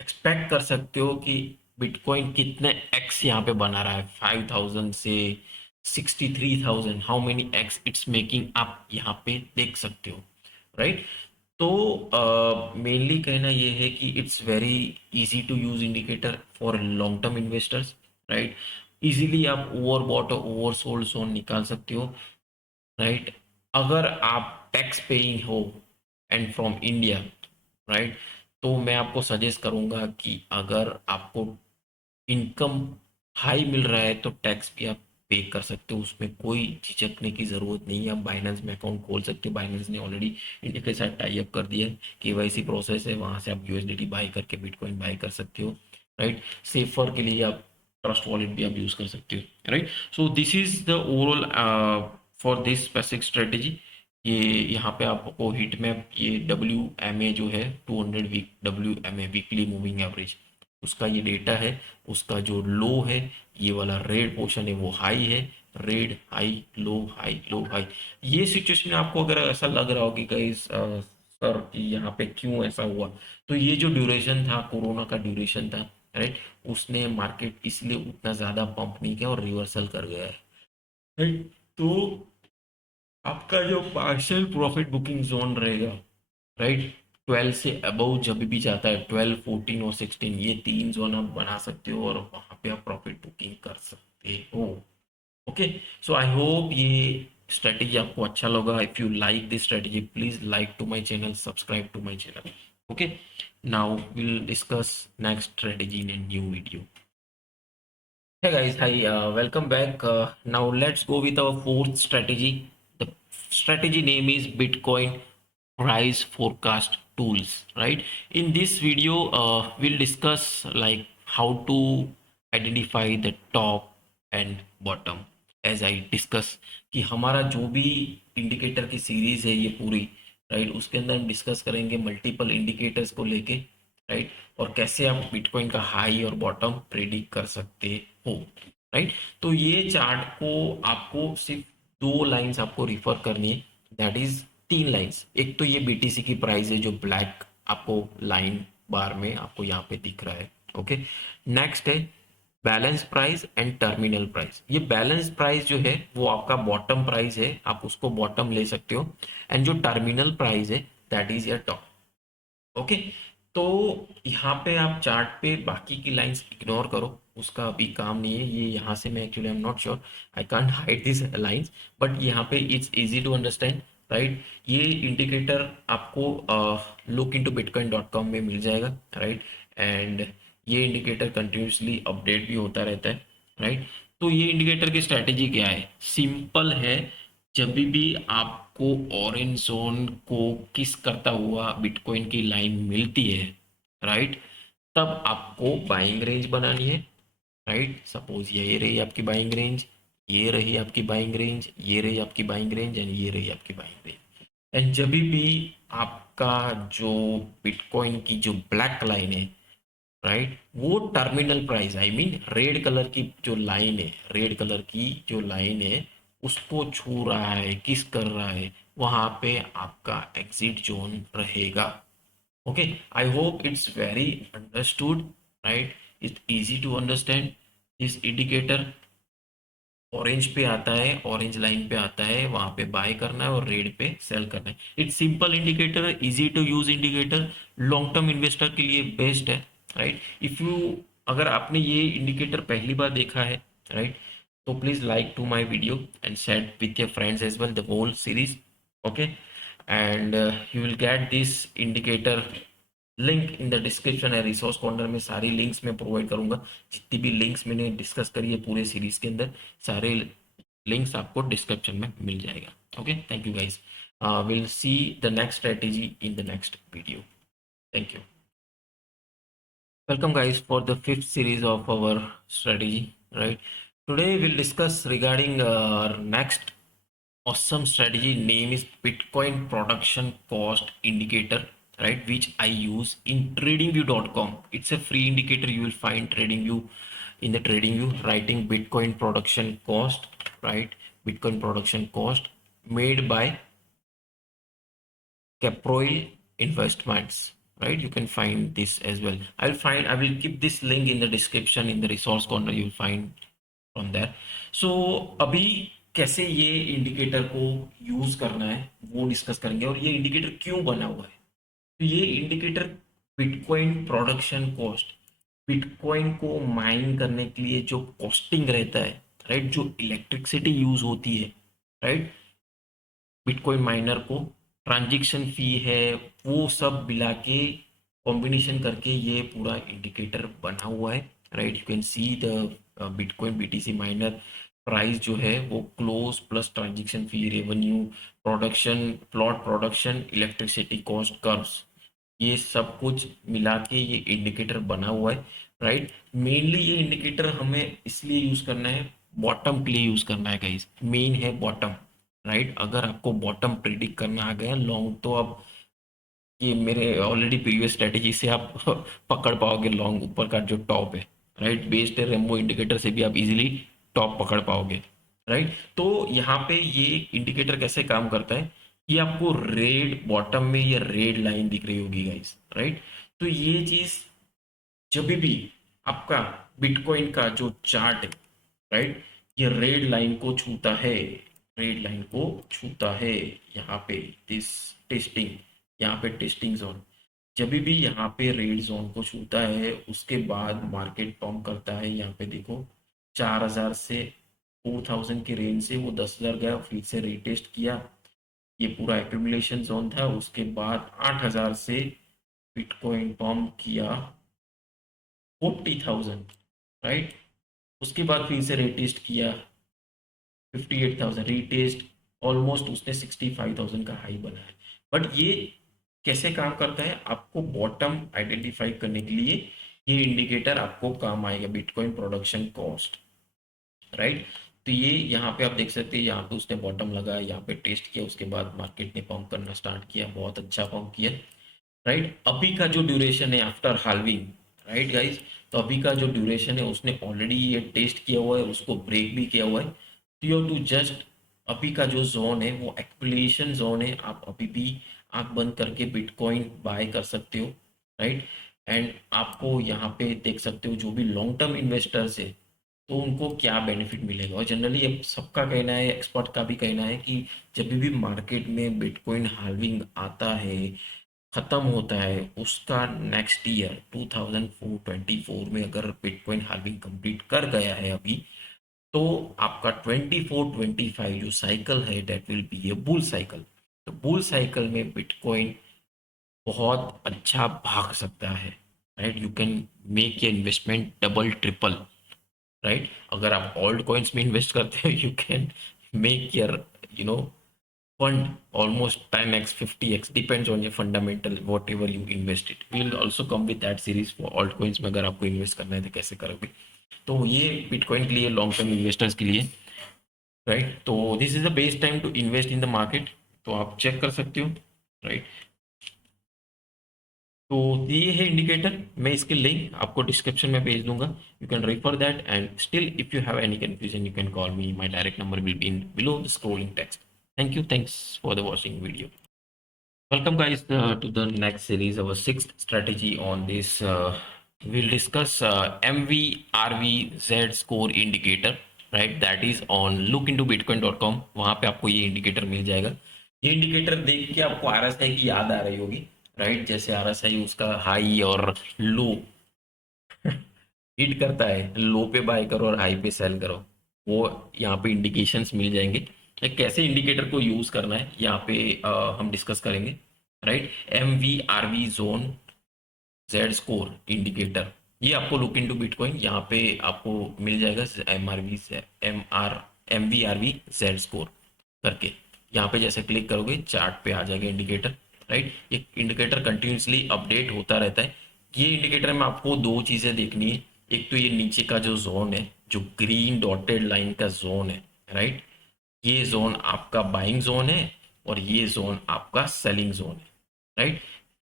एक्सपेक्ट कर सकते हो कि बिटकॉइन कितने एक्स यहाँ पे बना रहा है, 5,000 से 63,000, how many x it's making, आप यहाँ पे देख सकते हो, राइट। तो मेनली कहना ये है कि it's very easy to use indicator for long term investors, right. Easily आप ओवरबॉट और ओवरसोल्ड जोन निकाल सकते हो, राइट। अगर आप टैक्स पेइंग हो एंड फ्रॉम इंडिया, राइट, तो मैं आपको सजेस्ट करूंगा कि अगर आपको इनकम हाई मिल रहा है तो टैक्स भी आप पे कर सकते हो, उसमें कोई झिझकने की ज़रूरत नहीं है। आप बाइनेंस में अकाउंट खोल सकते हो, बाइनेंस ने ऑलरेडी इंडिया के साथ टाई अप कर दिया है, केवाईसी प्रोसेस है, वहाँ से आप यूएसडीटी बाई करके बिटकॉइन बाई कर सकते हो, राइट। सेफर के लिए आप ट्रस्ट वॉलेट भी आप यूज़ कर सकते हो, right. So this is the overall for this specific strategy. ये यहाँ पे आपको हिट मैप, ये WMA जो है 200 week WMA weekly moving average, उसका ये डेटा है। उसका जो लो है, ये वाला रेड पोर्शन है, वो हाई है। Red high low high low high. ये सिचुएशन में आपको अगर ऐसा लग रहा हो कि गाइस सर कि यहाँ पे क्यों ऐसा हुआ, तो ये जो ड्यूरेशन था, कोरोना का ड्यूरेशन था, राइट, उसने मार्केट इसलिए उतना ज़्यादा पंप नहीं किया और रिवर्सल कर गया है, राइट। तो आपका जो पार्शियल प्रॉफिट बुकिंग जोन रहेगा, राइट, 12 से अबव जब भी जाता है, 12 14 और 16, ये तीन जोन आप बना सकते हो और वहां पे आप प्रॉफिट बुकिंग कर सकते हो। ओके, सो आई होप ये स्ट्रेटेजी आपको अच्छा लगा। If you like this strategy, please like to my channel, subscribe to my channel. Okay, now will discuss next strategy in a new video. Hey guys, hi, welcome back. Now let's go with our fourth strategy. The strategy name is Bitcoin price forecast tools, right? In this video, we'll discuss like how to identify the top and bottom. As I discuss कि हमारा जो भी indicator की series है ये पूरी, right, उसके अंदर हम डिस्कस करेंगे मल्टीपल इंडिकेटर्स को लेके, राइट, और कैसे आप बिटकॉइन का हाई और बॉटम प्रेडिक्ट कर सकते हो, राइट। तो ये चार्ट को आपको सिर्फ दो लाइंस आपको रिफर करनी है, दैट इज तीन लाइंस। एक तो ये बीटीसी की प्राइस है जो ब्लैक आपको लाइन बार में आपको यहाँ पे दिख रहा है, ओके। नेक्स्ट है balance price and terminal price. ये बैलेंस प्राइस जो है वो आपका बॉटम प्राइस है, आप उसको बॉटम ले सकते हो, एंड जो टर्मिनल प्राइस है that is your top, okay. तो यहाँ पे आप चार्ट पे बाकी की लाइंस इग्नोर करो, उसका अभी काम नहीं है। ये यहाँ से मैं actually I am not sure, I can't hide this lines, but यहाँ पे it's easy to understand, right. ये इंडिकेटर आपको lookintoBitcoin.com में मिल जाएगा, राइट, एंड ये इंडिकेटर कंटिन्यूसली अपडेट भी होता रहता है, राइट। तो ये इंडिकेटर की स्ट्रैटेजी क्या है, सिंपल है। जब भी आपको ऑरेंज जोन को किस करता हुआ बिटकॉइन की लाइन मिलती है, राइट, तब आपको बाइंग रेंज बनानी है, राइट। सपोज ये रही आपकी बाइंग रेंज, ये रही आपकी बाइंग रेंज, ये रही आपकी बाइंग रेंज, एंड ये रही आपकी बाइंग रेंज। एंड जब भी आपका जो बिटकॉइन की जो ब्लैक लाइन है, राइट, वो terminal price, I mean red colour की जो लाइन है, रेड कलर की जो लाइन है, उसको छू रहा है, किस कर रहा है, वहां पे आपका एग्जिट जोन रहेगा, okay. I hope it's very understood, right, it's easy to understand. This indicator orange पे आता है, ऑरेंज लाइन पे आता है, वहां पे बाय करना है और रेड पे सेल करना है। It's simple indicator, easy to use indicator, long term investor के लिए बेस्ट है, राइट। इफ यू, अगर आपने ये इंडिकेटर पहली बार देखा है, राइट, तो please like to my video and share with your friends as well the whole series, okay. And you will get this indicator link in the description है। Resource corner में सारी लिंक्स मैं provide करूंगा, जितनी भी links मैंने discuss करी है पूरे सीरीज के अंदर, सारे लिंक्स आपको डिस्क्रिप्शन में मिल जाएगा, okay. Thank you guys, will see the next strategy in the next video. Thank you. Welcome guys for the fifth series of our strategy, right? Today we'll discuss regarding our next awesome strategy, name is Bitcoin production cost indicator, right, which I use in tradingview.com. It's a free indicator, you will find TradingView, in the TradingView writing Bitcoin production cost, right, Bitcoin production cost made by Caproil Investments, right? You can find this as well. I will keep this link in the description, in the resource corner, you will find from there. So अभी कैसे ये indicator को use करना है वो discuss करेंगे, और ये इंडिकेटर क्यों बना हुआ है। तो ये indicator bitcoin production cost, bitcoin को माइन करने के लिए जो कॉस्टिंग रहता है, राइट, जो इलेक्ट्रिसिटी यूज होती है, राइट, बिटकॉइन माइनर को ट्रांजैक्शन फी है, वो सब मिला के कॉम्बिनेशन करके ये पूरा इंडिकेटर बना हुआ है, right. You can see the bitcoin BTC miner price जो है वो close plus transaction fee, revenue, production, plot production, electricity cost curves, ये सब कुछ मिला के ये इंडिकेटर बना हुआ है, राइट। मेनली ये इंडिकेटर हमें इसलिए यूज करना है, बॉटम के लिए यूज करना है गाइस, मेन है बॉटम, राइट। अगर आपको बॉटम प्रिडिक्ट करना आ गया लॉन्ग, तो अब ये मेरे ऑलरेडी प्रीवियस स्ट्रेटेजी से आप पकड़ पाओगे लॉन्ग ऊपर का जो टॉप है, राइट। बेस्ड रेमबो इंडिकेटर से भी आप इजीली टॉप पकड़ पाओगे, राइट। तो यहाँ पे ये इंडिकेटर कैसे काम करता है, ये आपको रेड बॉटम में ये रेड लाइन दिख रही होगी गाइस, राइट। तो ये चीज जब भी आपका बिटकॉइन का जो चार्ट है, राइट, ये रेड लाइन को छूता है, रेड लाइन को छूता है, यहाँ पे दिस टेस्टिंग, यहाँ पे टेस्टिंग जोन, जब भी यहाँ पे रेड जोन को छूता है उसके बाद मार्केट पंप करता है। यहाँ पे देखो 4000 से 4000 के रेंज से वो 10,000 गया, फिर से रीटेस्ट किया, ये पूरा एक्यूमुलेशन जोन था। उसके बाद 8000 से बिटकॉइन पंप किया 40,000, राइट। उसके बाद फिर से रीटेस्ट किया 58,000, रीटेस्ट, ऑलमोस्ट उसने 65,000 का हाई बनाया। बट ये कैसे काम करता है, आपको बॉटम आइडेंटिफाई करने के लिए ये इंडिकेटर आपको काम आएगा, बिटकॉइन प्रोडक्शन कॉस्ट, राइट। तो ये यहाँ पे आप देख सकते हैं, यहाँ पे उसने बॉटम लगाया, यहाँ पे टेस्ट किया, उसके बाद मार्केट ने पंप करना स्टार्ट किया, बहुत अच्छा पंप किया, राइट। अभी का जो ड्यूरेशन है आफ्टर हाल्विंग, राइट गाइस, तो अभी का जो ड्यूरेशन है उसने ऑलरेडी ये टेस्ट किया हुआ है, उसको ब्रेक भी किया हुआ है। तो यू टू जस्ट अभी का जो जोन है वो एक्युमुलेशन जोन है, आप अभी भी आंख बंद करके बिटकॉइन बाय कर सकते हो, राइट। एंड आपको यहाँ पे देख सकते हो जो भी लॉन्ग टर्म इन्वेस्टर्स है तो उनको क्या बेनिफिट मिलेगा। और जनरली ये सबका कहना है, एक्सपर्ट का भी कहना है कि जब भी मार्केट में बिटकॉइन हाल्विंग आता है, खत्म होता है, उसका नेक्स्ट ईयर 2024 में अगर बिटकॉइन हाल्विंग कंप्लीट कर गया है अभी, तो आपका 24-25 जो साइकिल है that will B A bull cycle. तो बुल साइकिल में बिटकॉइन बहुत अच्छा भाग सकता है, राइट। यू कैन मेक ये इन्वेस्टमेंट डबल ट्रिपल, राइट। अगर आप ओल्ड कॉइन्स में इन्वेस्ट करते हो you can make your you know fund almost 10x 50x depends on your fundamental whatever you invest it, we will also come with that series for altcoins में अगर आपको invest करना है तो कैसे करोगे। तो ये बिटकॉइन के लिए लॉन्ग टर्म इन्वेस्टर्स के लिए, राइट। तो this is the best time to invest in the market, तो आप चेक कर सकते हो, राइट। तो ये है इंडिकेटर, मैं इसके लिंक आपको डिस्क्रिप्शन में भेज दूंगा, you can refer that and still if you have any confusion you can call me, my direct number will be in below the scrolling text. Thank you, thanks for the watching video. Welcome guys to the next series, our sixth strategy on this. We'll discuss MVRV Z score indicator, right? That is on lookintobitcoin.com. वहाँ पे आपको ये indicator मिल जाएगा। ये indicator देख के आपको RSI की याद आ रही होगी, राइट। जैसे RSI उसका हाई और लो हिट करता है, लो पे बाय करो और हाई पे सेल करो, वो यहाँ पे इंडिकेशंस मिल जाएंगे। कैसे इंडिकेटर को यूज करना है यहाँ पे हम डिस्कस करेंगे, right. MVRV zone Z score indicator, ये आपको लुक इनटू बिटकॉइन यहाँ पे आपको मिल जाएगा, MVRV जेड स्कोर करके। यहाँ पे जैसे क्लिक करोगे चार्ट पे आ जाएगा इंडिकेटर, राइट। ये इंडिकेटर कंटिन्यूसली अपडेट होता रहता है। ये इंडिकेटर में आपको दो चीजें देखनी है, एक तो ये नीचे का जो जोन है, जो ग्रीन डॉटेड लाइन का जोन है, राइट, ये जोन आपका बाइंग जोन है और ये जोन आपका सेलिंग जोन है, राइट।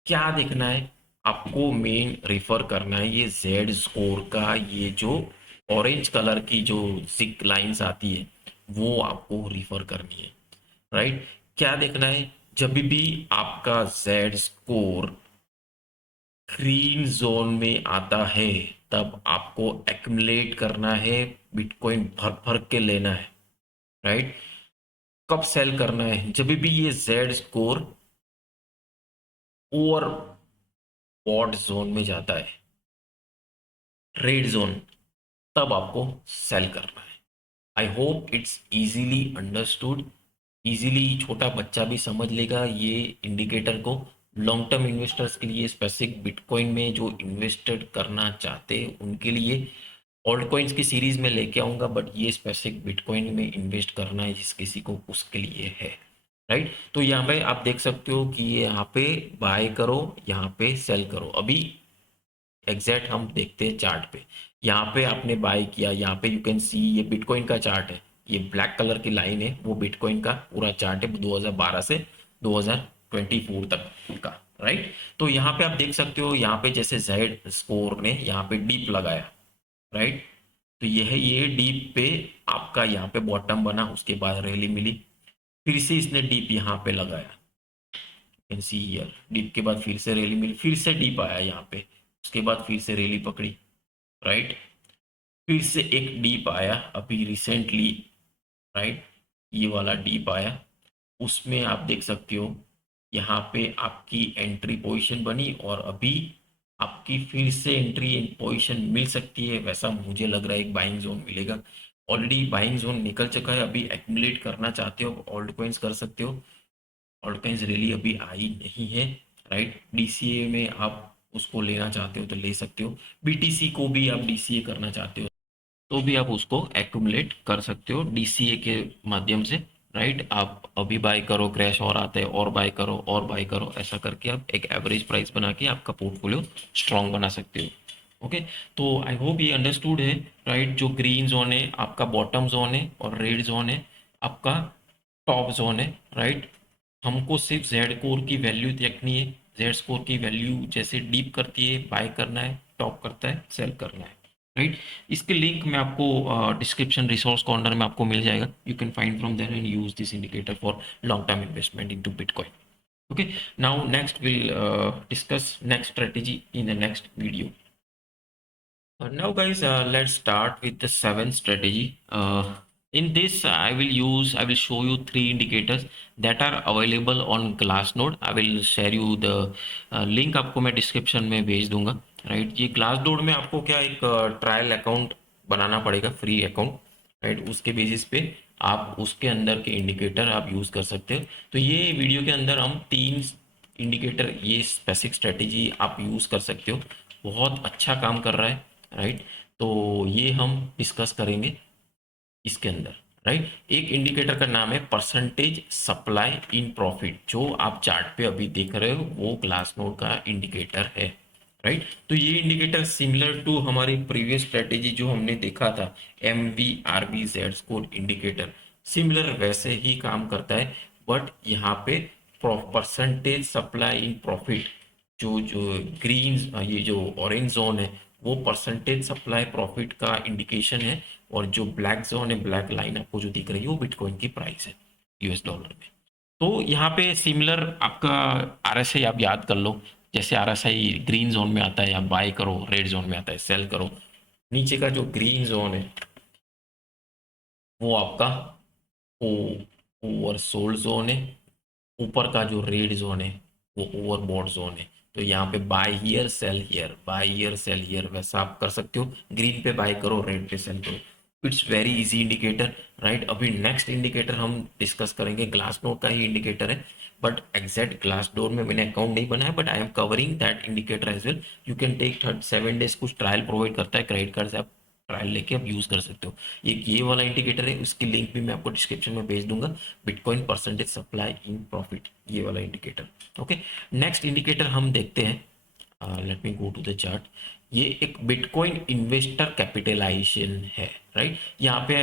क्या देखना है आपको, मेन रेफर करना है ये जेड स्कोर का, ये जो ऑरेंज कलर की जो जिक लाइंस आती है वो आपको रेफर करनी है, राइट। क्या देखना है, जब भी आपका जेड स्कोर ग्रीन जोन में आता है तब आपको एक्युमुलेट करना है, बिटकॉइन भर भर के लेना है, राइट। कब सेल करना है, जब भी ये Z score overbought zone में जाता है, रेड जोन, तब आपको सेल करना है। आई hope it's easily understood, easily छोटा बच्चा भी समझ लेगा ये इंडिकेटर को। लॉन्ग टर्म इन्वेस्टर्स के लिए, स्पेसिफिक बिटकॉइन में जो इन्वेस्टेड करना चाहते हैं उनके लिए ऑल्ट कॉइन्स की सीरीज में लेके आऊंगा, बट ये स्पेसिफिक बिटकॉइन में इन्वेस्ट करना है जिस किसी को, उसके लिए है, राइट। तो यहाँ पे आप देख सकते हो कि ये यहाँ पे बाय करो, यहाँ पे सेल करो। अभी एग्जैक्ट हम देखते हैं चार्ट पे। यहाँ पे आपने बाय किया, यहाँ पे यू कैन सी ये बिटकॉइन का चार्ट है, ये ब्लैक कलर की लाइन है वो बिटकॉइन का पूरा चार्ट है 2012 से 2024 तक का, राइट। तो यहाँ पे आप देख सकते हो, यहाँ पे जैसे जेड स्कोर ने यहाँ पे डीप लगाया, राइट। तो ये डीप पे आपका यहाँ पे बॉटम बना, उसके बाद रैली मिली, फिर से इसने डीप यहाँ पे लगाया, कैन सी हियर, डीप के बाद फिर से रैली मिली, फिर से डीप आया यहाँ पे, उसके बाद फिर से रैली पकड़ी, राइट। फिर से एक डीप आया अभी रिसेंटली, राइट, ये वाला डीप आया, उसमें आप देख सकते हो यहाँ पे आपकी एंट्री पोजीशन बनी, और अभी आपकी फिर से एंट्री पोजीशन मिल सकती है, वैसा मुझे लग रहा है एक बाइंग जोन मिलेगा। ऑलरेडी बाइंग जोन निकल चुका है, अभी एक्यूमुलेट करना चाहते हो ऑल्ट कॉइन्स कर सकते हो। ऑल्ट कॉइन्स रियली अभी आई नहीं है, राइट। डीसीए में आप उसको लेना चाहते हो तो ले सकते हो, बीटीसी को भी आप डीसीए करना चाहते हो तो भी आप उसको एक्यूमुलेट कर सकते हो डीसीए के माध्यम से, राइट। आप अभी बाय करो, क्रैश और आता है और बाय करो और बाय करो, ऐसा करके आप एक एवरेज प्राइस बना के आपका पोर्टफोलियो स्ट्रॉन्ग बना सकते हो। ओके, तो आई होप ये अंडरस्टूड है, राइट। जो ग्रीन जोन है आपका बॉटम जोन है, और रेड जोन है आपका टॉप जोन है, राइट। हमको सिर्फ जेड कोर की वैल्यू देखनी है, जेड स्कोर की वैल्यू जैसे डीप करती है बाय करना है, टॉप करता है सेल करना है, राइट। इसके लिंक में आपको डिस्क्रिप्शन रिसोर्स कॉर्नर में आपको मिल जाएगा, you can find from there and use this indicator for long term investment into Bitcoin. Okay, now next we'll discuss next strategy in the next video. Now guys, let's start with the seventh strategy. In this, I will show you three indicators that are available on Glassnode. I will share you the link, आपको मैं description में भेज दूंगा, right. ये Glassdoor में आपको क्या एक ट्रायल अकाउंट बनाना पड़ेगा, फ्री अकाउंट, राइट। उसके बेसिस पे आप उसके अंदर के इंडिकेटर आप यूज़ कर सकते हो। तो ये वीडियो के अंदर हम तीन इंडिकेटर, ये स्पेसिफिक स्ट्रेटेजी आप यूज़ कर सकते हो, बहुत अच्छा काम कर रहा है, राइट। तो ये हम डिस्कस करेंगे इसके अंदर, राइट। एक इंडिकेटर का नाम है परसेंटेज सप्लाई इन प्रॉफिट, जो आप चार्ट पे अभी देख रहे हो वो ग्लासनोड का इंडिकेटर है, राइट। तो ये इंडिकेटर सिमिलर टू हमारी प्रीवियस स्ट्रेटेजी जो हमने देखा था, M V R B Z score indicator, similar वैसे ही काम करता है, बट यहाँ पे परसेंटेज सप्लाई इन प्रॉफिट, जो जो ग्रीन, ये जो ऑरेंज जोन है वो परसेंटेज सप्लाई प्रॉफिट का इंडिकेशन है, और जो ब्लैक जोन है, ब्लैक लाइन आपको जो दिख रही है वो बिटकॉइन की प्राइस है यूएस डॉलर में। तो यहाँ पे सिमिलर आपका आरएसआई आप याद कर लो, जैसे आरएसआई ग्रीन जोन में आता है आप बाय करो, रेड जोन में आता है सेल करो। नीचे का जो ग्रीन जोन है वो आपका ओवर सोल्ड जोन है, ऊपर का जो रेड जोन है वो ओवरबॉट जोन है। तो यहाँ पे buy here sell here, buy here sell here, वैसा आप कर सकते हो, ग्रीन पे बाय करो, रेड पे सेल करो। It's very easy indicator, right. अभी नेक्स्ट इंडिकेटर हम डिस्कस करेंगे, ग्लास डोर का ही इंडिकेटर है, बट एग्जैक्ट ग्लास डोर में मैंने अकाउंट नहीं बनाया, but I am covering that indicator as well. You can take 7 days कुछ ट्रायल प्रोवाइड करता है क्रेडिट कार्ड से, आप ट्रायल लेके आप यूज़ कर सकते हो। ये वाला इंडिकेटर है, उसकी लिंक भी मैं आपको डिस्क्रिप्शन में भेज दूंगा, Bitcoin percentage supply in profit, ये वाला इंडिकेटर। ओके, नेक्स्ट इंडिकेटर हम देखते हैं, let me go to the chart. ये एक बिटकॉइन इन्वेस्टर कैपिटलाइजेशन है, राइट। यहाँ पे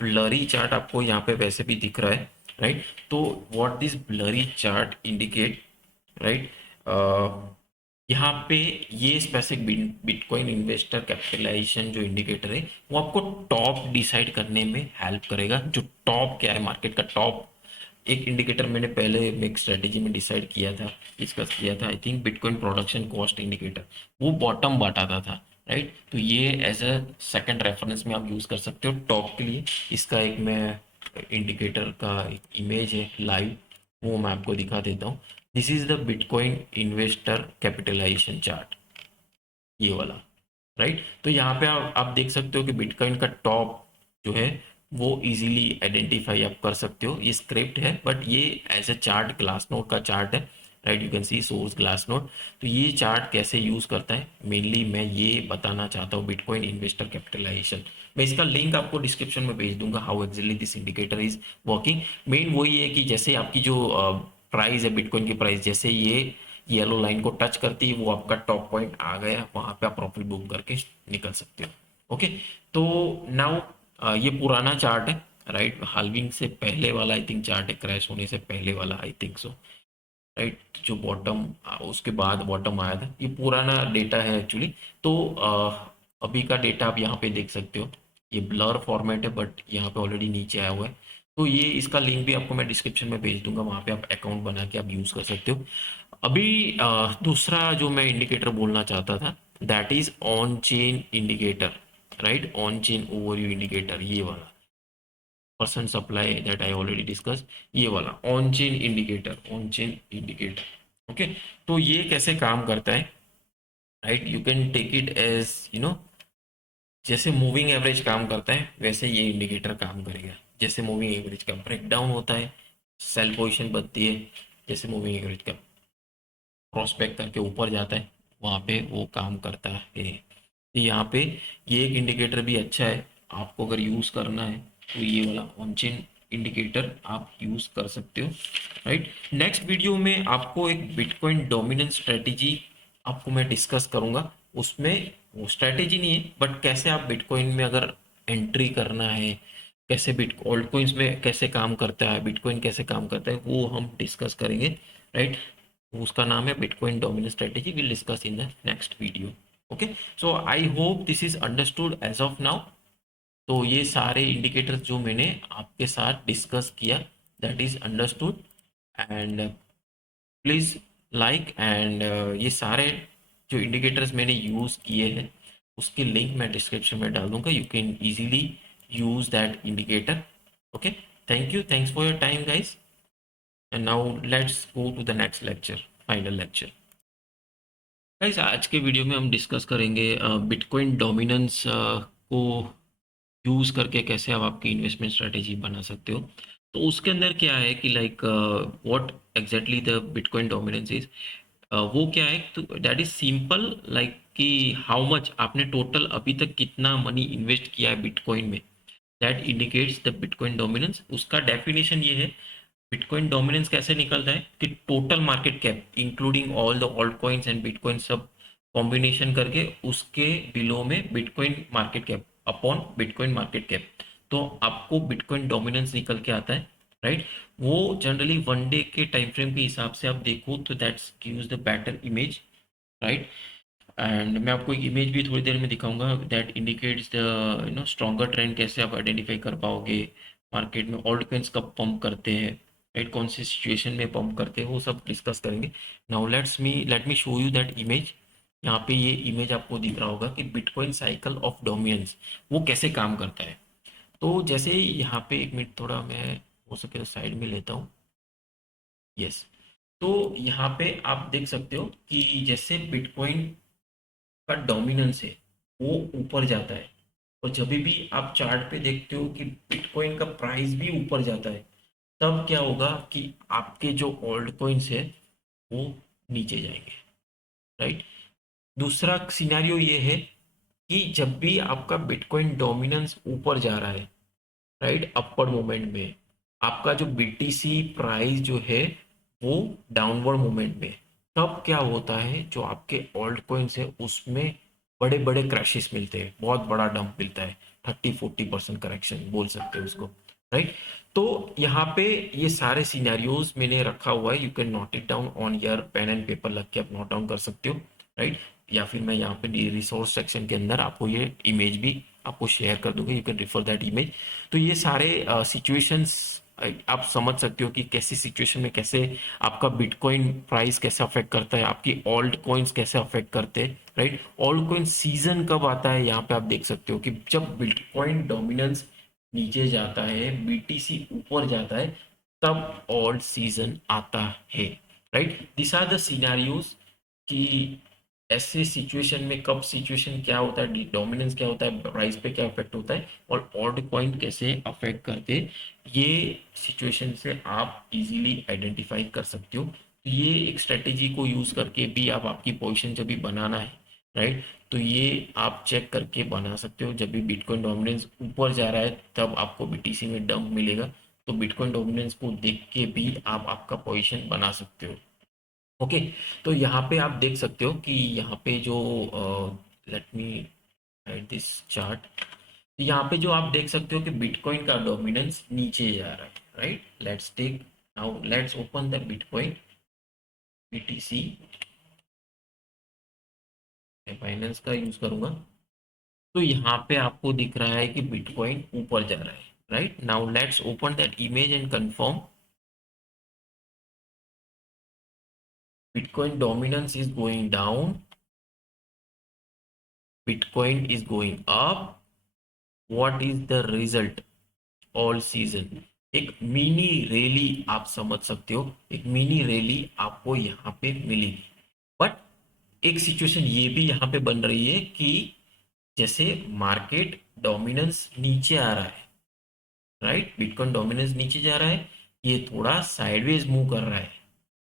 ब्लरी चार्ट आपको यहाँ पे वैसे भी दिख रहा है, राइट। तो what this blurry chart indicate, right, यहाँ पे ये स्पेसिफिक बिटकॉइन इन्वेस्टर कैपिटलाइजेशन जो इंडिकेटर है वो आपको टॉप डिसाइड करने में हेल्प करेगा। जो टॉप क्या है, मार्केट का टॉप एक इंडिकेटर मैंने पहले एक स्ट्रेटेजी में डिसाइड किया था, डिस्कस किया था, I think bitcoin production cost indicator, वो बॉटम बताता था, राइट। तो ये एज अ सेकंड रेफरेंस में आप यूज़ कर सकते हो टॉप के लिए। इसका एक मैं इंडिकेटर का एक इमेज है लाइव, वो मैं आपको दिखा देता हूँ। This is the Bitcoin investor capitalization chart, ये वाला, राइट। तो यहाँ पे आप देख सकते हो कि बिटकॉइन का टॉप जो है वो इजीली आइडेंटिफाई आप कर सकते हो। ये स्क्रिप्ट है, बट ये as a chart Glassnode का चार्ट है, right, you can see source Glassnode. तो ये चार्ट कैसे यूज़ करता है मेनली मैं ये बताना चाहता हूँ, बिटकॉइन इन्वेस्टर कैपिटलाइजेशन। मैं इसका लिंक आपको डिस्क्रिप्शन में भेज दूंगा, how actually this indicator is working. Main वही है कि जैसे आपकी जो प्राइस है, बिटकॉइन की प्राइस जैसे ये येलो लाइन को टच करती है, वो आपका टॉप पॉइंट आ गया, वहाँ पे आप प्रॉफिट बुक करके निकल सकते हो। ओके, तो नाउ ये पुराना चार्ट है, राइट, हाल्विंग से पहले वाला आई थिंक चार्ट है, क्रैश होने से पहले वाला आई थिंक सो, राइट, जो बॉटम उसके बाद बॉटम आया था, ये पुराना डेटा है एक्चुअली। तो अभी का डेटा आप यहाँ पे देख सकते हो, ये ब्लर फॉर्मेट है बट यहाँ पे ऑलरेडी नीचे आया हुआ है। तो ये इसका लिंक भी आपको मैं डिस्क्रिप्शन में भेज दूंगा, वहाँ पे आप अकाउंट बना के आप यूज़ कर सकते हो। अभी दूसरा जो मैं इंडिकेटर बोलना चाहता था, that is on chain indicator, right, on chain overview indicator, ये वाला percent supply that I already discuss, ये वाला on chain indicator, on chain indicator. Okay, तो ये कैसे काम करता है, right, you can take it as जैसे मूविंग एवरेज काम करता है वैसे ये इंडिकेटर काम करेगा। जैसे मूविंग एवरेज का ब्रेक डाउन होता है, सेल पोजीशन बनती है, जैसे मूविंग एवरेज का क्रॉसबैक करके ऊपर जाता है, वहाँ पे वो काम करता है। तो यहाँ पे ये एक इंडिकेटर भी अच्छा है, आपको अगर यूज़ करना है तो ये वाला ऑन चेन इंडिकेटर आप यूज़ कर सकते हो, राइट। नेक्स्ट वीडियो में आपको एक बिटकॉइन डोमिनेंस स्ट्रेटेजी आपको मैं डिस्कस करूँगा। उसमें वो स्ट्रेटेजी नहीं है बट कैसे आप बिटकॉइन में अगर एंट्री करना है, कैसे बिट ऑल्ट कॉइन्स में कैसे काम करता है, बिटकॉइन कैसे काम करता है, वो हम डिस्कस करेंगे, राइट। उसका नाम है Bitcoin dominance strategy, will discuss in the next video. Okay, so I hope this is understood as of now. तो ये सारे इंडिकेटर्स जो मैंने आपके साथ डिस्कस किया, that is understood, and please like and ये सारे जो इंडिकेटर्स मैंने यूज़ किए हैं उसके लिंक मैं डिस्क्रिप्शन में डाल दूंगा, you can easily use that indicator. Okay, thank you, thanks for your time guys, and now let's go to the next lecture, final lecture. Guys, आज के वीडियो में हम डिस्कस करेंगे बिटकॉइन डोमिनेंस को यूज़ करके कैसे आप आपकी इन्वेस्टमेंट स्ट्रेटेजी बना सकते हो। तो उसके अंदर क्या है कि like what exactly the bitcoin dominance is, वो क्या है, तो दैट इज सिंपल, लाइक कि हाउ मच आपने टोटल अभी तक कितना मनी इन्वेस्ट किया है बिटकॉइन में, that indicates the bitcoin dominance. उसका डेफिनेशन ये है, बिटकॉइन डोमिनेंस कैसे निकलता है कि total market cap including all the alt coins and bitcoin सब कॉम्बिनेशन करके उसके बिलो में bitcoin market cap upon bitcoin market cap, तो आपको बिटकॉइन डोमिनेंस निकल के आता है, राइट। वो जनरली वन डे के टाइम फ्रेम के हिसाब से आप देखो तो that's gives the better image, right. And मैं आपको एक इमेज भी थोड़ी देर में दिखाऊंगा that indicates the stronger trend, कैसे आप आइडेंटिफाई कर पाओगे मार्केट में ऑल्ट कॉइन्स कब पंप करते हैं, राइट, कौन सी सिचुएशन में पंप करते हैं, वो सब डिस्कस करेंगे। Now let me show you that image. यहाँ पे ये इमेज आपको दिख रहा होगा कि बिटकॉइन साइकिल ऑफ डोमिनेंस वो कैसे काम करता है। तो जैसे यहाँ पे एक मिनट, थोड़ा मैं हो सके तो साइड में लेता हूँ, यस। तो यहाँ पे आप देख सकते हो कि जैसे बिटकॉइन का डोमिनेंस है वो ऊपर जाता है, और जब भी आप चार्ट पे देखते हो कि बिटकॉइन का प्राइस भी ऊपर जाता है, तब क्या होगा कि आपके जो ओल्ड कॉइन्स है वो नीचे जाएंगे, राइट। दूसरा सिनेरियो ये है कि जब भी आपका बिटकॉइन डोमिनेंस ऊपर जा रहा है, राइट, अपवर्ड मूवमेंट में, आपका जो बीटीसी प्राइस जो है वो डाउनवर्ड मूवमेंट में, तब क्या होता है, जो आपके ऑल्ट कॉइन्स है उसमें बड़े बड़े क्रैशेस मिलते हैं, बहुत बड़ा डंप मिलता है, 30-40% करेक्शन बोल सकते हैं उसको, राइट। तो यहाँ पे ये सारे सिनेरियोज मैंने रखा हुआ है, you can note it down on your pen and paper, लग के आप नोट डाउन कर सकते हो, राइट। या फिर मैं यहाँ पे रिसोर्स सेक्शन के अंदर आपको ये इमेज भी आपको शेयर कर दूंगा, you can refer that image. तो ये सारे सिचुएशंस आप समझ सकते हो कि कैसी सिचुएशन में कैसे आपका बिटकॉइन प्राइस कैसे अफेक्ट करता है, आपकी ऑल्ट कॉइन्स कैसे अफेक्ट करते हैं, राइट। ऑल्ट कॉइन सीजन कब आता है, यहाँ पे आप देख सकते हो कि जब बिटकॉइन डोमिनेंस नीचे जाता है, बीटीसी ऊपर जाता है, तब ऑल्ट सीजन आता है, right. This are the scenarios कि ऐसे सिचुएशन में कब सिचुएशन क्या होता है, डोमिनेंस क्या होता है, प्राइस पे क्या इफेक्ट होता है, और ऑल्ट कॉइन कैसे अफेक्ट करते हैं, ये सिचुएशन से आप इजीली आइडेंटिफाई कर सकते हो। तो ये एक स्ट्रेटेजी को यूज करके भी आप आपकी पोजीशन जब भी बनाना है, राइट, तो ये आप चेक करके बना सकते हो। जब भी बिटकॉइन डोमिनेंस ऊपर जा रहा है तब आपको बीटीसी में डंप मिलेगा, तो बिटकॉइन डोमिनेंस को देख के भी आप आपका पोजीशन बना सकते हो। ओके, तो यहाँ पे आप देख सकते हो कि यहाँ पे जो let me right this chart, यहाँ पे जो आप देख सकते हो कि बिटकॉइन का डोमिनेंस नीचे जा रहा है, right. Let's take now let's open the bitcoin BTC, मैं फाइनेंस का यूज करूंगा। तो यहाँ पे आपको दिख रहा है कि बिटकॉइन ऊपर जा रहा है, right. Now let's open that image and confirm. Bitcoin dominance is going down, bitcoin is going up, what is the result, all season. एक मिनी रैली आप समझ सकते हो, एक मिनी रैली आपको यहाँ पे मिलेगी। बट एक सिचुएशन ये भी यहाँ पे बन रही है कि जैसे मार्केट डोमिनेंस नीचे आ रहा है, राइट, बिटकॉइन डोमिनेंस नीचे जा रहा है, ये थोड़ा साइडवेज मूव कर रहा है,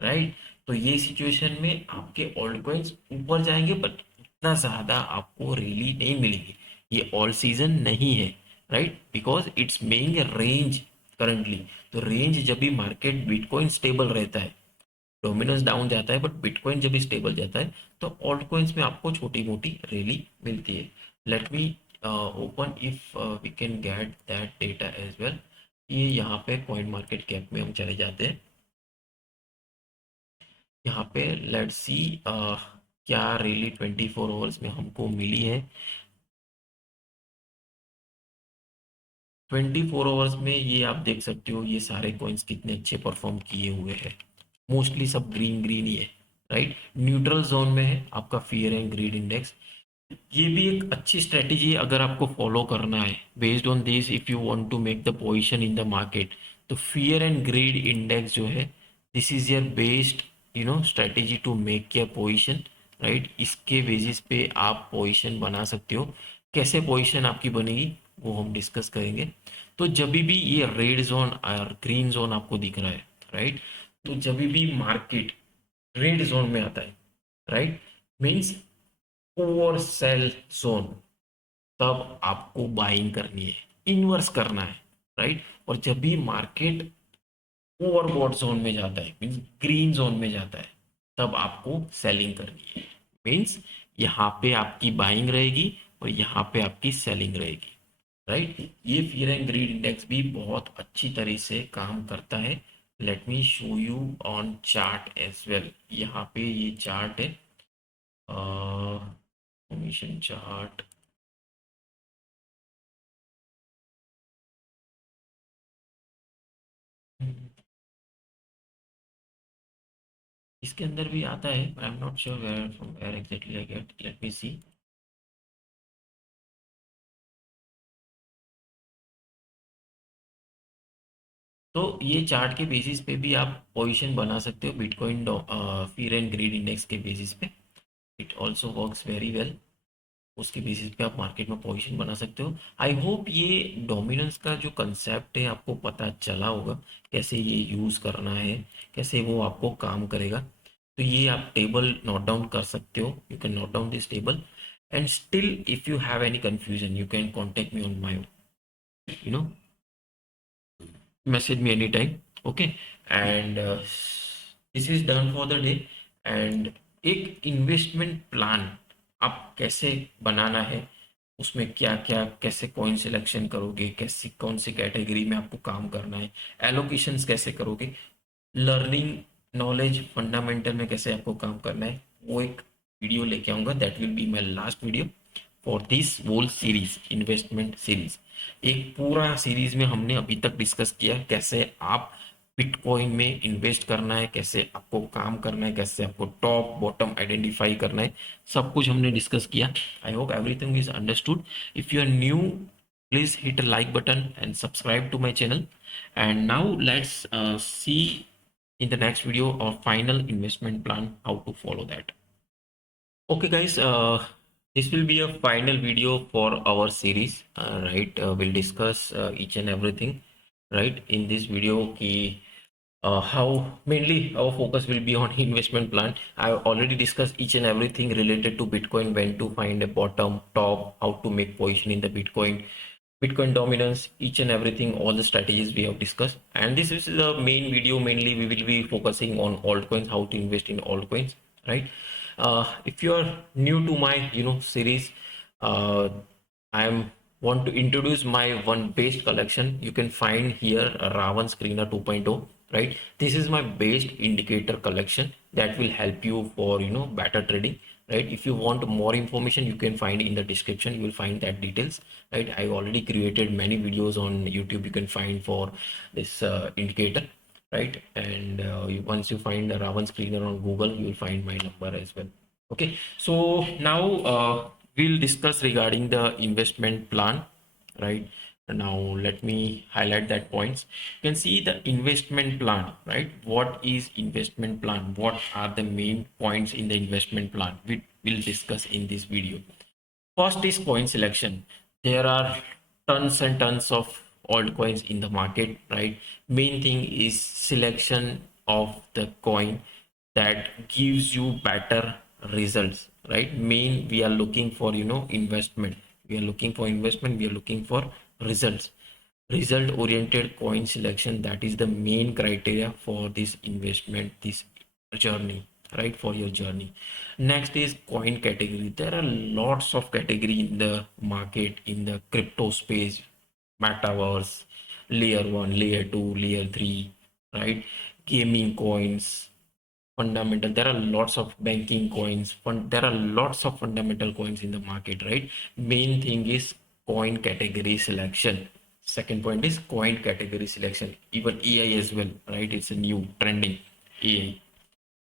राइट। तो ये सिचुएशन में आपके ऑल्ट कॉइन्स ऊपर जाएंगे, बट इतना ज्यादा आपको रैली नहीं मिलेगी, ये ऑल सीजन नहीं है, राइट, बिकॉज इट्स मेइंग रेंज करंटली। तो रेंज जब भी मार्केट बिटकॉइन स्टेबल रहता है, डोमिनेंस डाउन जाता है बट बिटकॉइन जब भी स्टेबल जाता है, तो ऑल्ट कॉइन्स में आपको छोटी मोटी रैली मिलती है। Let me open if we can get that data as well. ये यहाँ पे कॉइन मार्केट कैप में हम चले जाते हैं, यहाँ पे लेट्स सी क्या रैली 24 आवर्स में हमको मिली है। 24 आवर्स में ये आप देख सकते हो ये सारे कॉइन्स कितने अच्छे परफॉर्म किए हुए हैं, मोस्टली सब ग्रीन ग्रीन ही है, राइट। न्यूट्रल जोन में है आपका फियर एंड ग्रीड इंडेक्स। ये भी एक अच्छी स्ट्रेटेजी है अगर आपको फॉलो करना है। Based on this if you want to make the position in the market, तो फियर एंड ग्रीड इंडेक्स जो है, this is your based strategy to make your position, right. इसके बेसिस पे आप पोजीशन बना सकते हो। कैसे पोजीशन आपकी बनेगी वो हम डिस्कस करेंगे। तो जब भी ये रेड जोन और ग्रीन जोन आपको दिख रहा है, राइट, तो जब भी मार्केट रेड जोन में आता है, right, means over sell zone, तब आपको बाइंग करनी है, इन्वर्स करना है, राइट। और जब भी मार्केट ओवरबॉट जोन में जाता है, मीन्स ग्रीन जोन में जाता है, तब आपको सेलिंग करनी है। मीन्स यहाँ पे आपकी बाइंग रहेगी और यहाँ पे आपकी सेलिंग रहेगी, राइट। ये फियर एंड ग्रीड इंडेक्स भी बहुत अच्छी तरह से काम करता है। Let me show you on chart as well. यहाँ पे ये चार्ट है, कमीशन चार्ट। इसके अंदर भी आता है, I am not sure where from where exactly I get, let me see. तो ये चार्ट के बेसिस पे भी आप पोजीशन बना सकते हो bitcoin fear and greed index के बेसिस पे। It also works very well. उसके बेसिस पे आप मार्केट में पोजीशन बना सकते हो। आई होप ये डोमिनेंस का जो कंसेप्ट है आपको पता चला होगा, कैसे ये यूज़ करना है, कैसे वो आपको काम करेगा। तो ये आप टेबल नोट डाउन कर सकते हो, you can note down this table, and still if you have any confusion you can contact me on my you know message me anytime. Okay, and this is done for the day। and एक investment plan आप कैसे बनाना है, उसमें क्या क्या कैसे coin selection करोगे, कैसे कौन सी कैटेगरी में आपको काम करना है, एलोकेशंस कैसे करोगे, लर्निंग नॉलेज फंडामेंटल में कैसे आपको काम करना है, वो एक वीडियो लेके आऊंगा। That will be my last video for this whole series, investment series. एक पूरा सीरीज में हमने अभी तक डिस्कस किया कैसे आप बिटकॉइन में इन्वेस्ट करना है, कैसे आपको काम करना है, कैसे आपको टॉप बॉटम आइडेंटिफाई करना है, सब कुछ हमने डिस्कस किया। I hope everything is understood. If you are new, please hit a like button and subscribe to my channel. And now let's see in the next video our final investment plan, how to follow that. Okay guys, this will be a final video for our series, right. We'll discuss each and everything, right, in this video ki how mainly our focus will be on investment plan. I already discussed each and everything related to Bitcoin, when to find a bottom, top, how to make position in the Bitcoin, Bitcoin dominance, each and everything, all the strategies we have discussed. And this is the main video. Mainly, we will be focusing on altcoins, how to invest in altcoins, right? If you are new to my, series, uh, I am want to introduce my one based collection. You can find here a Ravan Screener 2.0, right? This is my based indicator collection that will help you for, better trading, right? If you want more information, you can find in the description. You will find that details, right? I already created many videos on YouTube. You can find for this indicator, right? And once you find the Ravan Screener on Google, you will find my number as well. Okay, so now we'll discuss regarding the investment plan, right? Now let me highlight that points. You can see the investment plan, right? What is investment plan? What are the main points in the investment plan? We will discuss in this video. First is coin selection. There are tons and tons of altcoins in the market, right? Main thing is selection of the coin that gives you better results, right? Main, we are looking for, investment. We are looking for investment. We are looking for results. Result oriented coin selection, that is the main criteria for this investment, this journey, right? For your journey. Next is coin category. There are lots of category in the market, in the crypto space, metaverse, layer 1, layer 2, layer 3, right? Gaming coins, fundamental. There are lots of banking coins. There are lots of fundamental coins in the market, right? Main thing is coin category selection. Second point is coin category selection. Even AI as well, right? It's a new trending AI,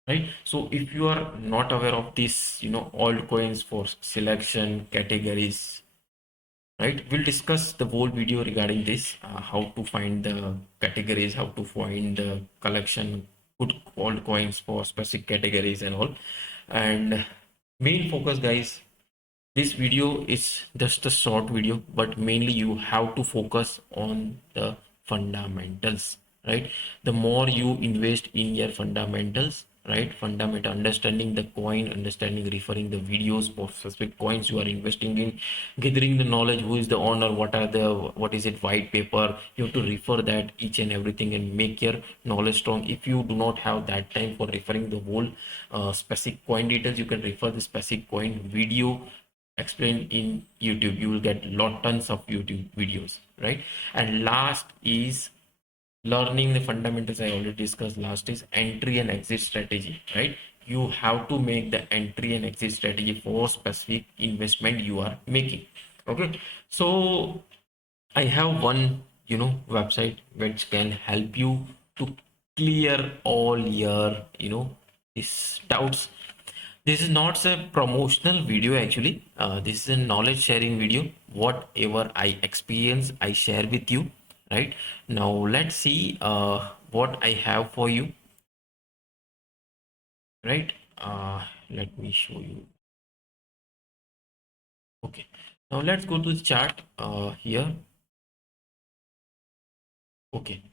right? So if you are not aware of this, altcoins for selection categories, right? We'll discuss the whole video regarding this, how to find the categories, how to find the collection, good altcoins for specific categories and all. And main focus, guys, this video is just a short video, but mainly you have to focus on the fundamentals, right? The more you invest in your fundamentals, right? Fundamental understanding the coin, understanding, referring the videos for specific coins you are investing in, gathering the knowledge, who is the owner, what is it, white paper. You have to refer that each and everything and make your knowledge strong. If you do not have that time for referring the whole specific coin details, you can refer the specific coin video explained in YouTube. You will get tons of YouTube videos, right? And last is learning the fundamentals. I already discussed. Last is entry and exit strategy, right? You have to make the entry and exit strategy for specific investment you are making. Okay, so I have one, website which can help you to clear all your, these doubts. This is not a promotional video actually. This is a knowledge sharing video. Whatever I experience, I share with you. Right now, let's see what I have for you. Right. Let me show you. Okay. Now let's go to the chart here. Okay.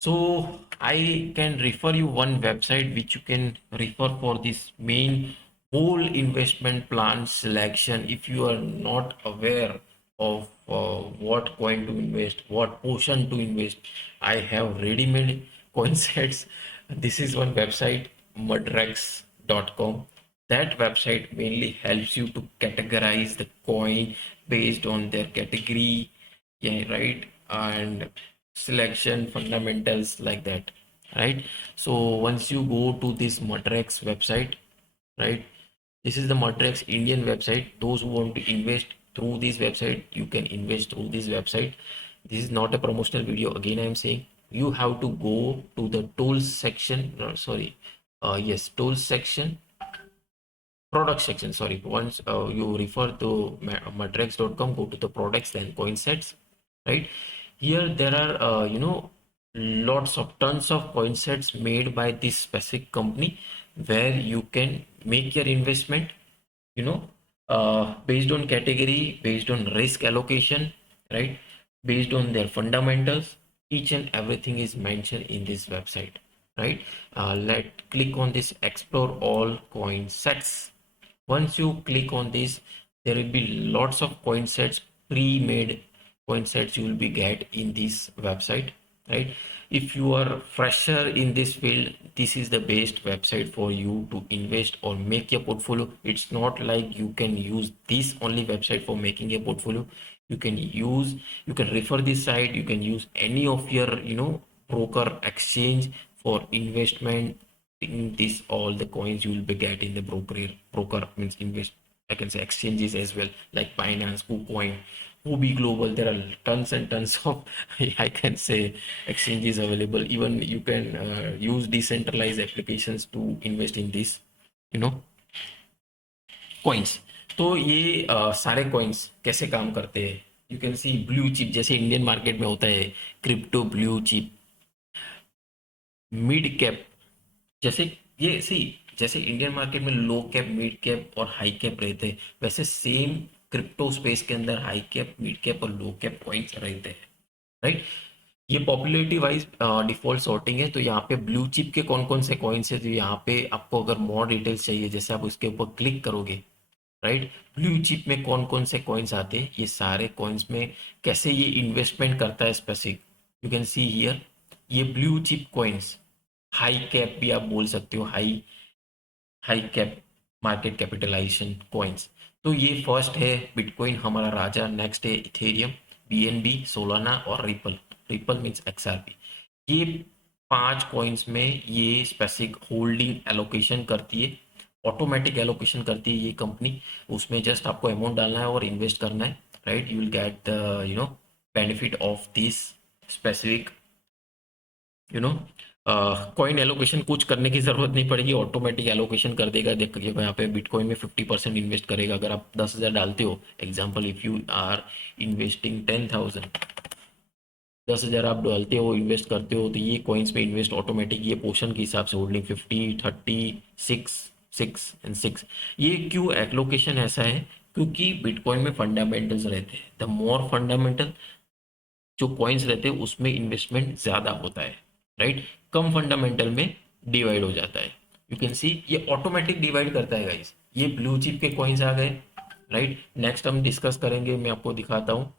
So I can refer you one website which you can refer for this main whole investment plan selection. If you are not aware of what coin to invest, what portion to invest, I have ready-made coin sets. This is one website, mudrex.com. That website mainly helps you to categorize the coin based on their category, yeah, right, and selection fundamentals like that, right? So once you go to this Matrix website, right, this is the Matrix Indian website. Those who want to invest through this website, you can invest through this website. This is not a promotional video. Again, I am saying you have to go to the tools section, sorry, yes, tools section, product section, sorry. Once you refer to matrix.com, go to the products, then coin sets, right? Here there are lots of tons of coin sets made by this specific company, where you can make your investment, based on category, based on risk allocation, right? Based on their fundamentals. Each and everything is mentioned in this website. right? Let click on this explore all coin sets. Once you click on this, there will be lots of coin sets, pre-made coin sets you will be get in this website, right? If you are fresher in this field, this is the best website for you to invest or make your portfolio. It's not like you can use this only website for making a portfolio. You can refer this site, you can use any of your broker exchange for investment in this. All the coins you will be getting the broker means invest, I can say exchanges as well, like Binance, KuCoin, Huobi Global. There are tons and tons of I can say exchanges available. Even you can use decentralized applications to invest in this you know coins. तो ये सारे coins कैसे काम करते हैं, you can C blue chip जैसे Indian market में होता है, crypto blue chip, mid cap, जैसे ये सी जैसे इंडियन मार्केट में लो कैप, मिड कैप और हाई कैप रहते हैं, वैसे सेम क्रिप्टो स्पेस के अंदर हाई कैप, मिड कैप और लो कैप कॉइन्स रहते हैं, राइट? ये पॉपुलैरिटी वाइज डिफॉल्ट सॉर्टिंग है. तो यहाँ पे ब्लू चिप के कौन कौन से कॉइन्स है, तो यहाँ पे आपको अगर मोर डिटेल्स चाहिए, जैसे आप उसके ऊपर क्लिक करोगे, राइट, ब्लू चिप में कौन कौन से कॉइन्स आते हैं, ये सारे कॉइन्स में कैसे ये इन्वेस्टमेंट करता है specific, you can see here. ये blue chip coins, high cap भी आप बोल सकते हो, high high cap market capitalization coins. तो ये फर्स्ट है बिटकॉइन, हमारा राजा. नेक्स्ट है इथेरियम, बीएनबी, सोलाना और रिपल. Ripple means XRP. ये 5 कॉइन्स में ये स्पेसिफिक होल्डिंग एलोकेशन करती है, ऑटोमेटिक एलोकेशन करती है ये कंपनी. उसमें जस्ट आपको अमाउंट डालना है और इन्वेस्ट करना है, right? You will get the benefit of this specific you know coin allocation. कुछ करने की जरूरत नहीं पड़ेगी, ऑटोमेटिक एलोकेशन कर देगा. देखिए यहाँ पे बिटकॉइन में 50% इन्वेस्ट करेगा. अगर आप 10,000 डालते हो, example if you are investing 10,000, 10,000 आप डालते हो, इन्वेस्ट करते हो, तो ये कॉइन्स में इन्वेस्ट ऑटोमेटिक, ये पोर्शन के हिसाब से होल्डिंग 50, 30, 6, 6 एंड 6. ये क्यों एलोकेशन ऐसा है, क्योंकि बिटकॉइन में फंडामेंटल्स रहते हैं. द मोर फंडामेंटल जो कॉइन्स रहते हैं उसमें इन्वेस्टमेंट ज़्यादा होता है, राइट? कम फंडामेंटल में डिवाइड हो जाता है. यू कैन सी ये ऑटोमेटिक डिवाइड करता है गाइस. ये ब्लू चिप के कॉइन्स आ गए, राइट? नेक्स्ट हम डिस्कस करेंगे, मैं आपको दिखाता हूँ.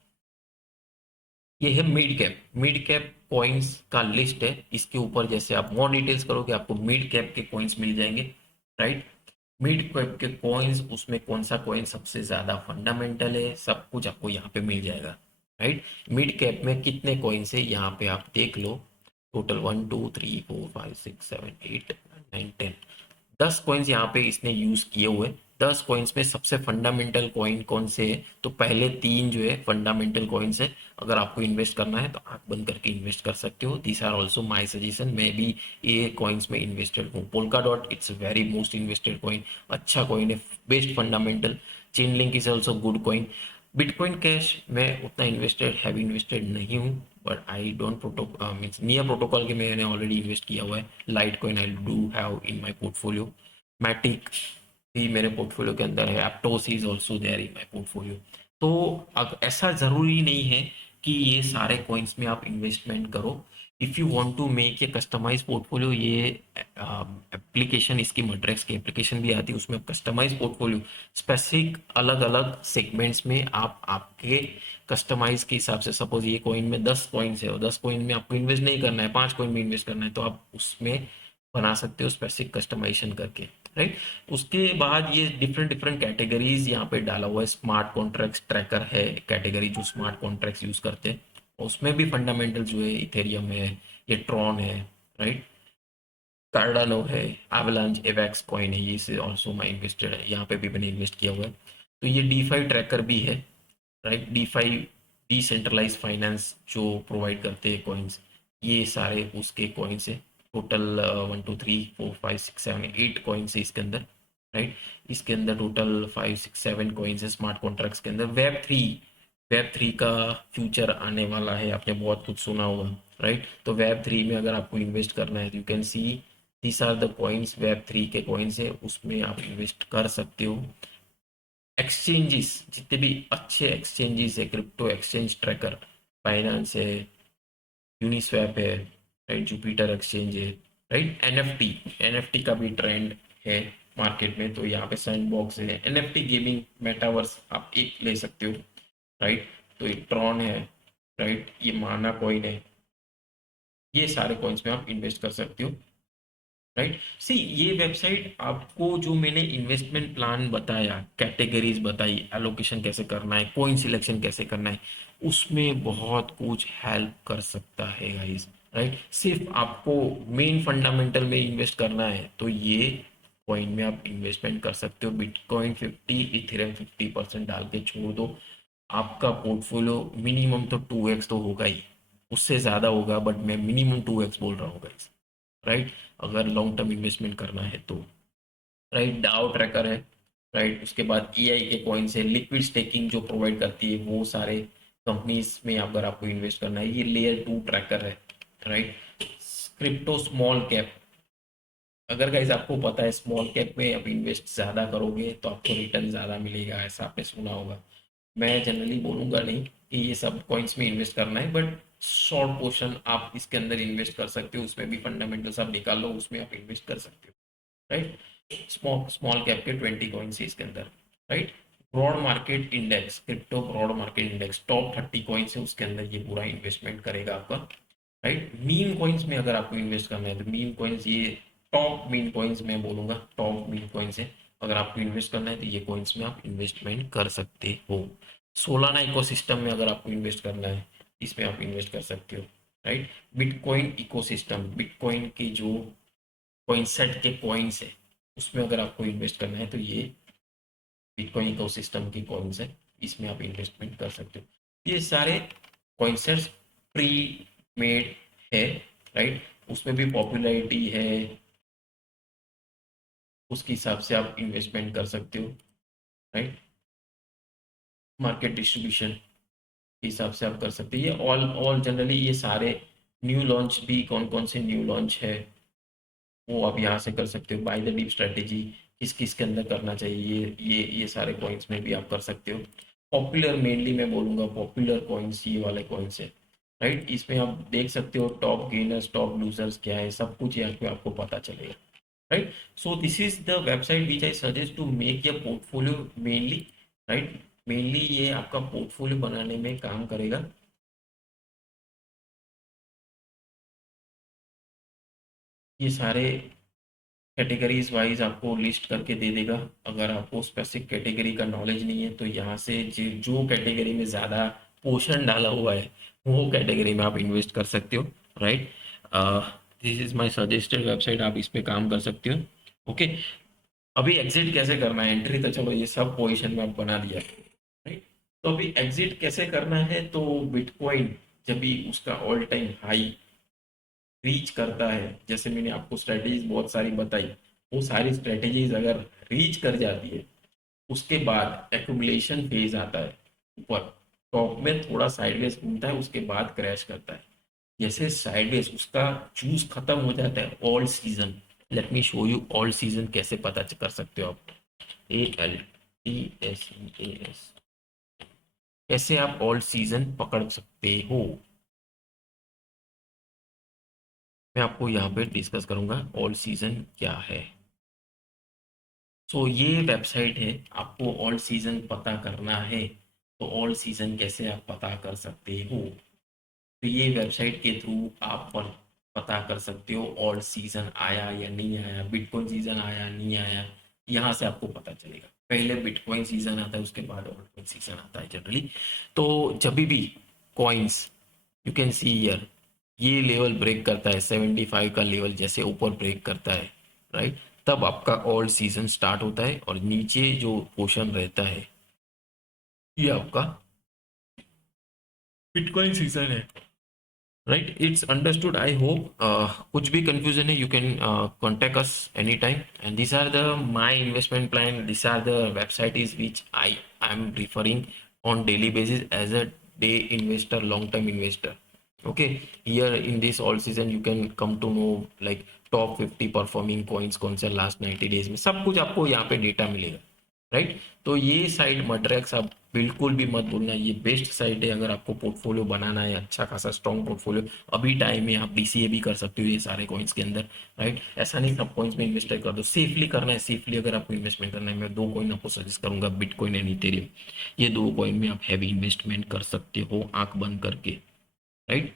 ये है mid cap. Mid cap coins का लिस्ट है. इसके ऊपर जैसे आप मोर डिटेल्स करोगे, आपको मिड कैप के कॉइन्स मिल जाएंगे, राइट? मिड कैप के कॉइन्स, उसमें कौन सा कॉइन सबसे ज्यादा फंडामेंटल है, सब कुछ आपको यहाँ पे मिल जाएगा, राइट? मिड कैप में कितने कॉइन्स है यहाँ पे आप देख लो. टोटल 1 2 3 4 5 6 7 8 9 10, 10 कॉइन्स यहाँ पे इसने यूज किए हुए. 10 कॉइन्स में सबसे फंडामेंटल कॉइन कौन से है, तो पहले 3 जो है फंडामेंटल कॉइन्स है. अगर आपको इन्वेस्ट करना है तो आंख बंद करके इन्वेस्ट कर सकते हो. These are also my suggestion. मैं भी ये कॉइन्स में इन्वेस्टेड हूँ. Polkadot, it's very most invested coin, अच्छा कॉइन है, best fundamental. Chainlink is also good coin. Bitcoin cash मैं उतना इन्वेस्टेड हैवी इन्वेस्टेड नहीं हूँ, but I don't protocol means near protocol के मैंने ऑलरेडी इन्वेस्ट किया हुआ है. Litecoin I do have in my portfolio. Matic भी मेरे पोर्टफोलियो के अंदर है. Aptos is also there in my portfolio. तो अब ऐसा ज़रूरी नहीं है कि ये सारे कॉइन्स में आप इन्वेस्टमेंट करो. If you want to make a customize portfolio, ये एप्लीकेशन, इसकी मड्रेक्स की एप्लीकेशन भी आती है, उसमें कस्टमाइज पोर्टफोलियो स्पेसिफिक अलग अलग सेगमेंट्स में आप आपके कस्टमाइज के हिसाब से, सपोज ये कॉइन में 10 कॉइन्स है और 10 कॉइन में आपको इन्वेस्ट नहीं करना है, 5 कॉइन में इन्वेस्ट करना है, तो आप उसमें बना सकते हो स्पेसिफिक कस्टमाइजेशन करके, राइट? उसके बाद ये डिफरेंट डिफरेंट कैटेगरीज यहाँ पे डाला हुआ है. स्मार्ट कॉन्ट्रैक्ट्स ट्रैकर है कैटेगरी, जो स्मार्ट कॉन्ट्रैक्ट्स यूज करते हैं. उसमें भी फंडामेंटल जो है इथेरियम है, ये ट्रॉन है, राइट? कार्डानो है, एवलांच, एवैक्स कॉइन है, ये से ऑल्सो माई इन्वेस्टेड है, यहाँ पे भी मैंने इन्वेस्ट किया हुआ है. तो ये डीफाई ट्रैकर भी है, राइट? डीफाई डिसेंट्रलाइज फाइनेंस जो प्रोवाइड करते हैं कॉइन्स, ये सारे उसके कॉइन्स है. टोटल 1 2 3 4 5 6 7 8 कॉइन्स है इसके अंदर, राइट? इसके अंदर टोटल 5 6 7 कॉइन्स है स्मार्ट कॉन्ट्रैक्ट्स के अंदर. वेब थ्री का फ्यूचर आने वाला है, आपने बहुत कुछ सुना होगा, राइट? तो वेब 3 में अगर आपको इन्वेस्ट करना है, you can see this are the coins. Web 3 के कॉइन्स है, उसमें आप इन्वेस्ट कर सकते हो. एक्सचेंजेस, जितने भी अच्छे एक्सचेंजेस है, क्रिप्टो एक्सचेंज ट्रैकर, बाइनेंस है, यूनिस्वैप है, राइट? जुपिटर एक्सचेंज है, राइट। एनएफटी का भी ट्रेंड है मार्केट में, तो यहाँ पे सैंडबॉक्स है, एनएफटी गेमिंग मेटावर्स आप एक ले सकते हो, राइट। तो ये ट्रॉन है, राइट, ये माना कॉइन है, ये सारे कॉइन्स में आप इन्वेस्ट कर सकते हो, राइट। सी ये वेबसाइट आपको जो मैंने इन्वेस्टमेंट प्लान बताया, कैटेगरीज बताई, एलोकेशन कैसे करना है, कॉइन सिलेक्शन कैसे करना है, उसमें बहुत कुछ हेल्प कर सकता है गाइस, राइट। सिर्फ आपको मेन फंडामेंटल में इन्वेस्ट करना है तो ये कॉइन में आप इन्वेस्टमेंट कर सकते हो। बिटकॉइन 50, इथेरियम 50% डाल के छोड़ दो, आपका पोर्टफोलियो मिनिमम तो 2x तो होगा ही, उससे ज़्यादा होगा, बट मैं मिनिमम 2x बोल रहा हूँ गाइस, राइट। अगर लॉन्ग टर्म इन्वेस्टमेंट करना है तो, राइट। डाउ ट्रैकर है, राइट। उसके बाद एआई के कॉइन्स है, लिक्विड स्टेकिंग जो प्रोवाइड करती है वो सारे कंपनीज में अगर आपको इन्वेस्ट करना है। ये लेयर 2 ट्रैकर है, राइट। क्रिप्टो स्मॉल कैप, अगर गाइज आपको पता है स्मॉल कैप में आप इन्वेस्ट ज़्यादा करोगे तो आपको रिटर्न ज़्यादा मिलेगा, ऐसा आपने सुना होगा। मैं जनरली बोलूँगा नहीं कि ये सब कॉइन्स में इन्वेस्ट करना है, बट शॉर्ट पोर्शन आप इसके अंदर इन्वेस्ट कर सकते हो, उसमें भी फंडामेंटल्स आप निकाल लो, उसमें आप इन्वेस्ट कर सकते हो, राइट। स्मॉल स्मॉल कैप के 20 कॉइन्स है इसके अंदर, right. Broad market index, crypto broad market index, top 30 coins है उसके अंदर, ये पूरा इन्वेस्टमेंट करेगा आपका, राइट। मीन कॉइन्स में अगर आपको इन्वेस्ट करना है तो मीन कॉइन्स, ये टॉप मीन कॉइन्स मैं बोलूँगा, टॉप मीन कॉइन्स है, अगर आपको इन्वेस्ट करना है तो ये कॉइन्स में आप इन्वेस्टमेंट कर सकते हो। सोलाना इकोसिस्टम में अगर आपको इन्वेस्ट करना है, इसमें आप इन्वेस्ट कर सकते हो, राइट। बिटकॉइन इकोसिस्टम, बिटकॉइन के जो कॉइन सेट के कॉइन्स है उसमें अगर आपको इन्वेस्ट करना है तो ये बिटकॉइन इकोसिस्टम की कॉइन्स है, इसमें आप इन्वेस्टमेंट कर सकते हो। ये सारे कॉइन सेट्स प्री मेड है, राइट। उसमें भी पॉपुलैरिटी है, उसके हिसाब से आप इन्वेस्टमेंट कर सकते हो, राइट। मार्केट डिस्ट्रीब्यूशन के हिसाब से आप कर सकते हो। ये ऑल ऑल जनरली ये सारे न्यू लॉन्च भी कौन कौन से न्यू लॉन्च है वो आप यहाँ से कर सकते हो। बाय द डीप स्ट्रेटेजी किस किस के अंदर करना चाहिए, ये सारे कॉइन्स में भी आप कर सकते हो। पॉपुलर मेनली मैं बोलूँगा पॉपुलर कॉइन्स ये वाले कॉइन्स है, राइट। इसमें आप देख सकते हो टॉप गेनर्स टॉप लूजर्स क्या है, सब कुछ यहाँ पे आपको पता चलेगा, right. So this is the website which I suggest to make your portfolio mainly, right. Mainly ये आपका पोर्टफोलियो बनाने में काम करेगा। ये सारे कैटेगरीज वाइज आपको लिस्ट करके दे देगा। अगर आपको स्पेसिफिक कैटेगरी का नॉलेज नहीं है तो यहाँ से जो कैटेगरी में ज़्यादा पोर्शन डाला हुआ है वो कैटेगरी में आप इन्वेस्ट कर सकते हो, right. This is my suggested website, आप इस पे काम कर सकते हो, ओके। अभी एग्जिट कैसे करना है, एंट्री तो चलो ये सब पोजीशन में आप बना दिया, राइट। तो अभी एग्जिट कैसे करना है, तो बिटकॉइन जब भी उसका ऑल टाइम हाई रीच करता है, जैसे मैंने आपको स्ट्रेटेजीज बहुत सारी बताई, वो सारी स्ट्रेटेजीज अगर रीच कर जाती है उसके बाद एक्यूमुलेशन फेज आता है, ऊपर टॉप में थोड़ा साइडवेज घूमता है, उसके बाद क्रैश करता है। जैसे साइडवेज उसका जूस खत्म हो जाता है, all season, late me show you all season कैसे पता कर सकते हो आप। ALTSEAS, कैसे आप ऑल सीजन पकड़ सकते हो, मैं आपको यहाँ पे डिस्कस करूंगा ऑल सीजन क्या है। ये वेबसाइट है, आपको ऑल सीजन पता करना है तो ऑल सीजन कैसे आप पता कर सकते हो, तो ये वेबसाइट के थ्रू आप पता कर सकते हो ऑल सीजन आया या नहीं आया, बिटकॉइन सीजन आया नहीं आया, यहाँ से आपको पता चलेगा। पहले बिटकॉइन सीजन आता है उसके बाद ऑल कॉइन सीजन आता है जनरली। तो जब भी coins, you can see here, ये लेवल ब्रेक करता है 75 का लेवल, जैसे ऊपर ब्रेक करता है, राइट, तब आपका ऑल सीजन स्टार्ट होता है, और नीचे जो पोर्शन रहता है ये आपका बिटकॉइन सीजन है, right. It's understood I hope. कुछ भी कंफ्यूजन है you can contact us any time, and this are the my investment plan, this are the website is which I am referring on daily basis as a day investor, long term investor, okay। Here in this all season you can come to know like top 50 performing coins कौन से last 90 days में, सब कुछ आपको यहाँ पे data मिलेगा, right. तो ये साइट मड्रेक्स आप बिल्कुल भी मत बोलना, ये बेस्ट साइट है अगर आपको पोर्टफोलियो बनाना है, अच्छा खासा स्ट्रॉन्ग पोर्टफोलियो। अभी टाइम है, आप डीसीए भी कर सकते हो ये सारे कॉइन्स के अंदर, राइट। ऐसा नहीं सब कॉइन्स में इन्वेस्ट कर दो, सेफली करना है। सेफली अगर आपको इन्वेस्टमेंट करना है, मैं दो कॉइन आपको सजेस्ट करूंगा, बिटकॉइन एंड इथेरियम। ये दो कॉइन में आप हैवी इन्वेस्टमेंट कर सकते हो आंख बंद करके, right.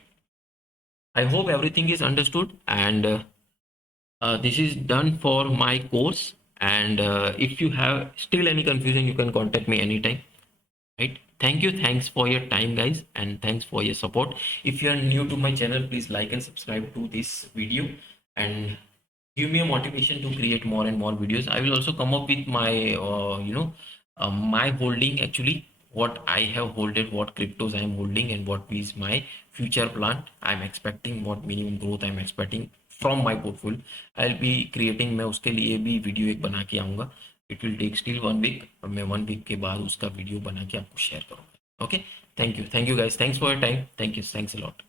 I hope everything is understood and this is done for my course. And if you have still any confusion, you can contact me anytime, right? Thank you, thanks for your time guys, and thanks for your support. If you are new to my channel, please like and subscribe to this video and give me a motivation to create more and more videos. I will also come up with my my holding, actually what I have holded, what cryptos I am holding, and what is my future plan. I'm expecting what minimum growth I'm expecting from my portfolio. I'll be creating, मैं उसके लिए भी video एक बना के आऊँगा. It will take still 1 week, और मैं 1 week के बाद उसका वीडियो बना के आपको शेयर करूँगा. Okay, thank you guys, thanks for your time, thank you, thanks a lot.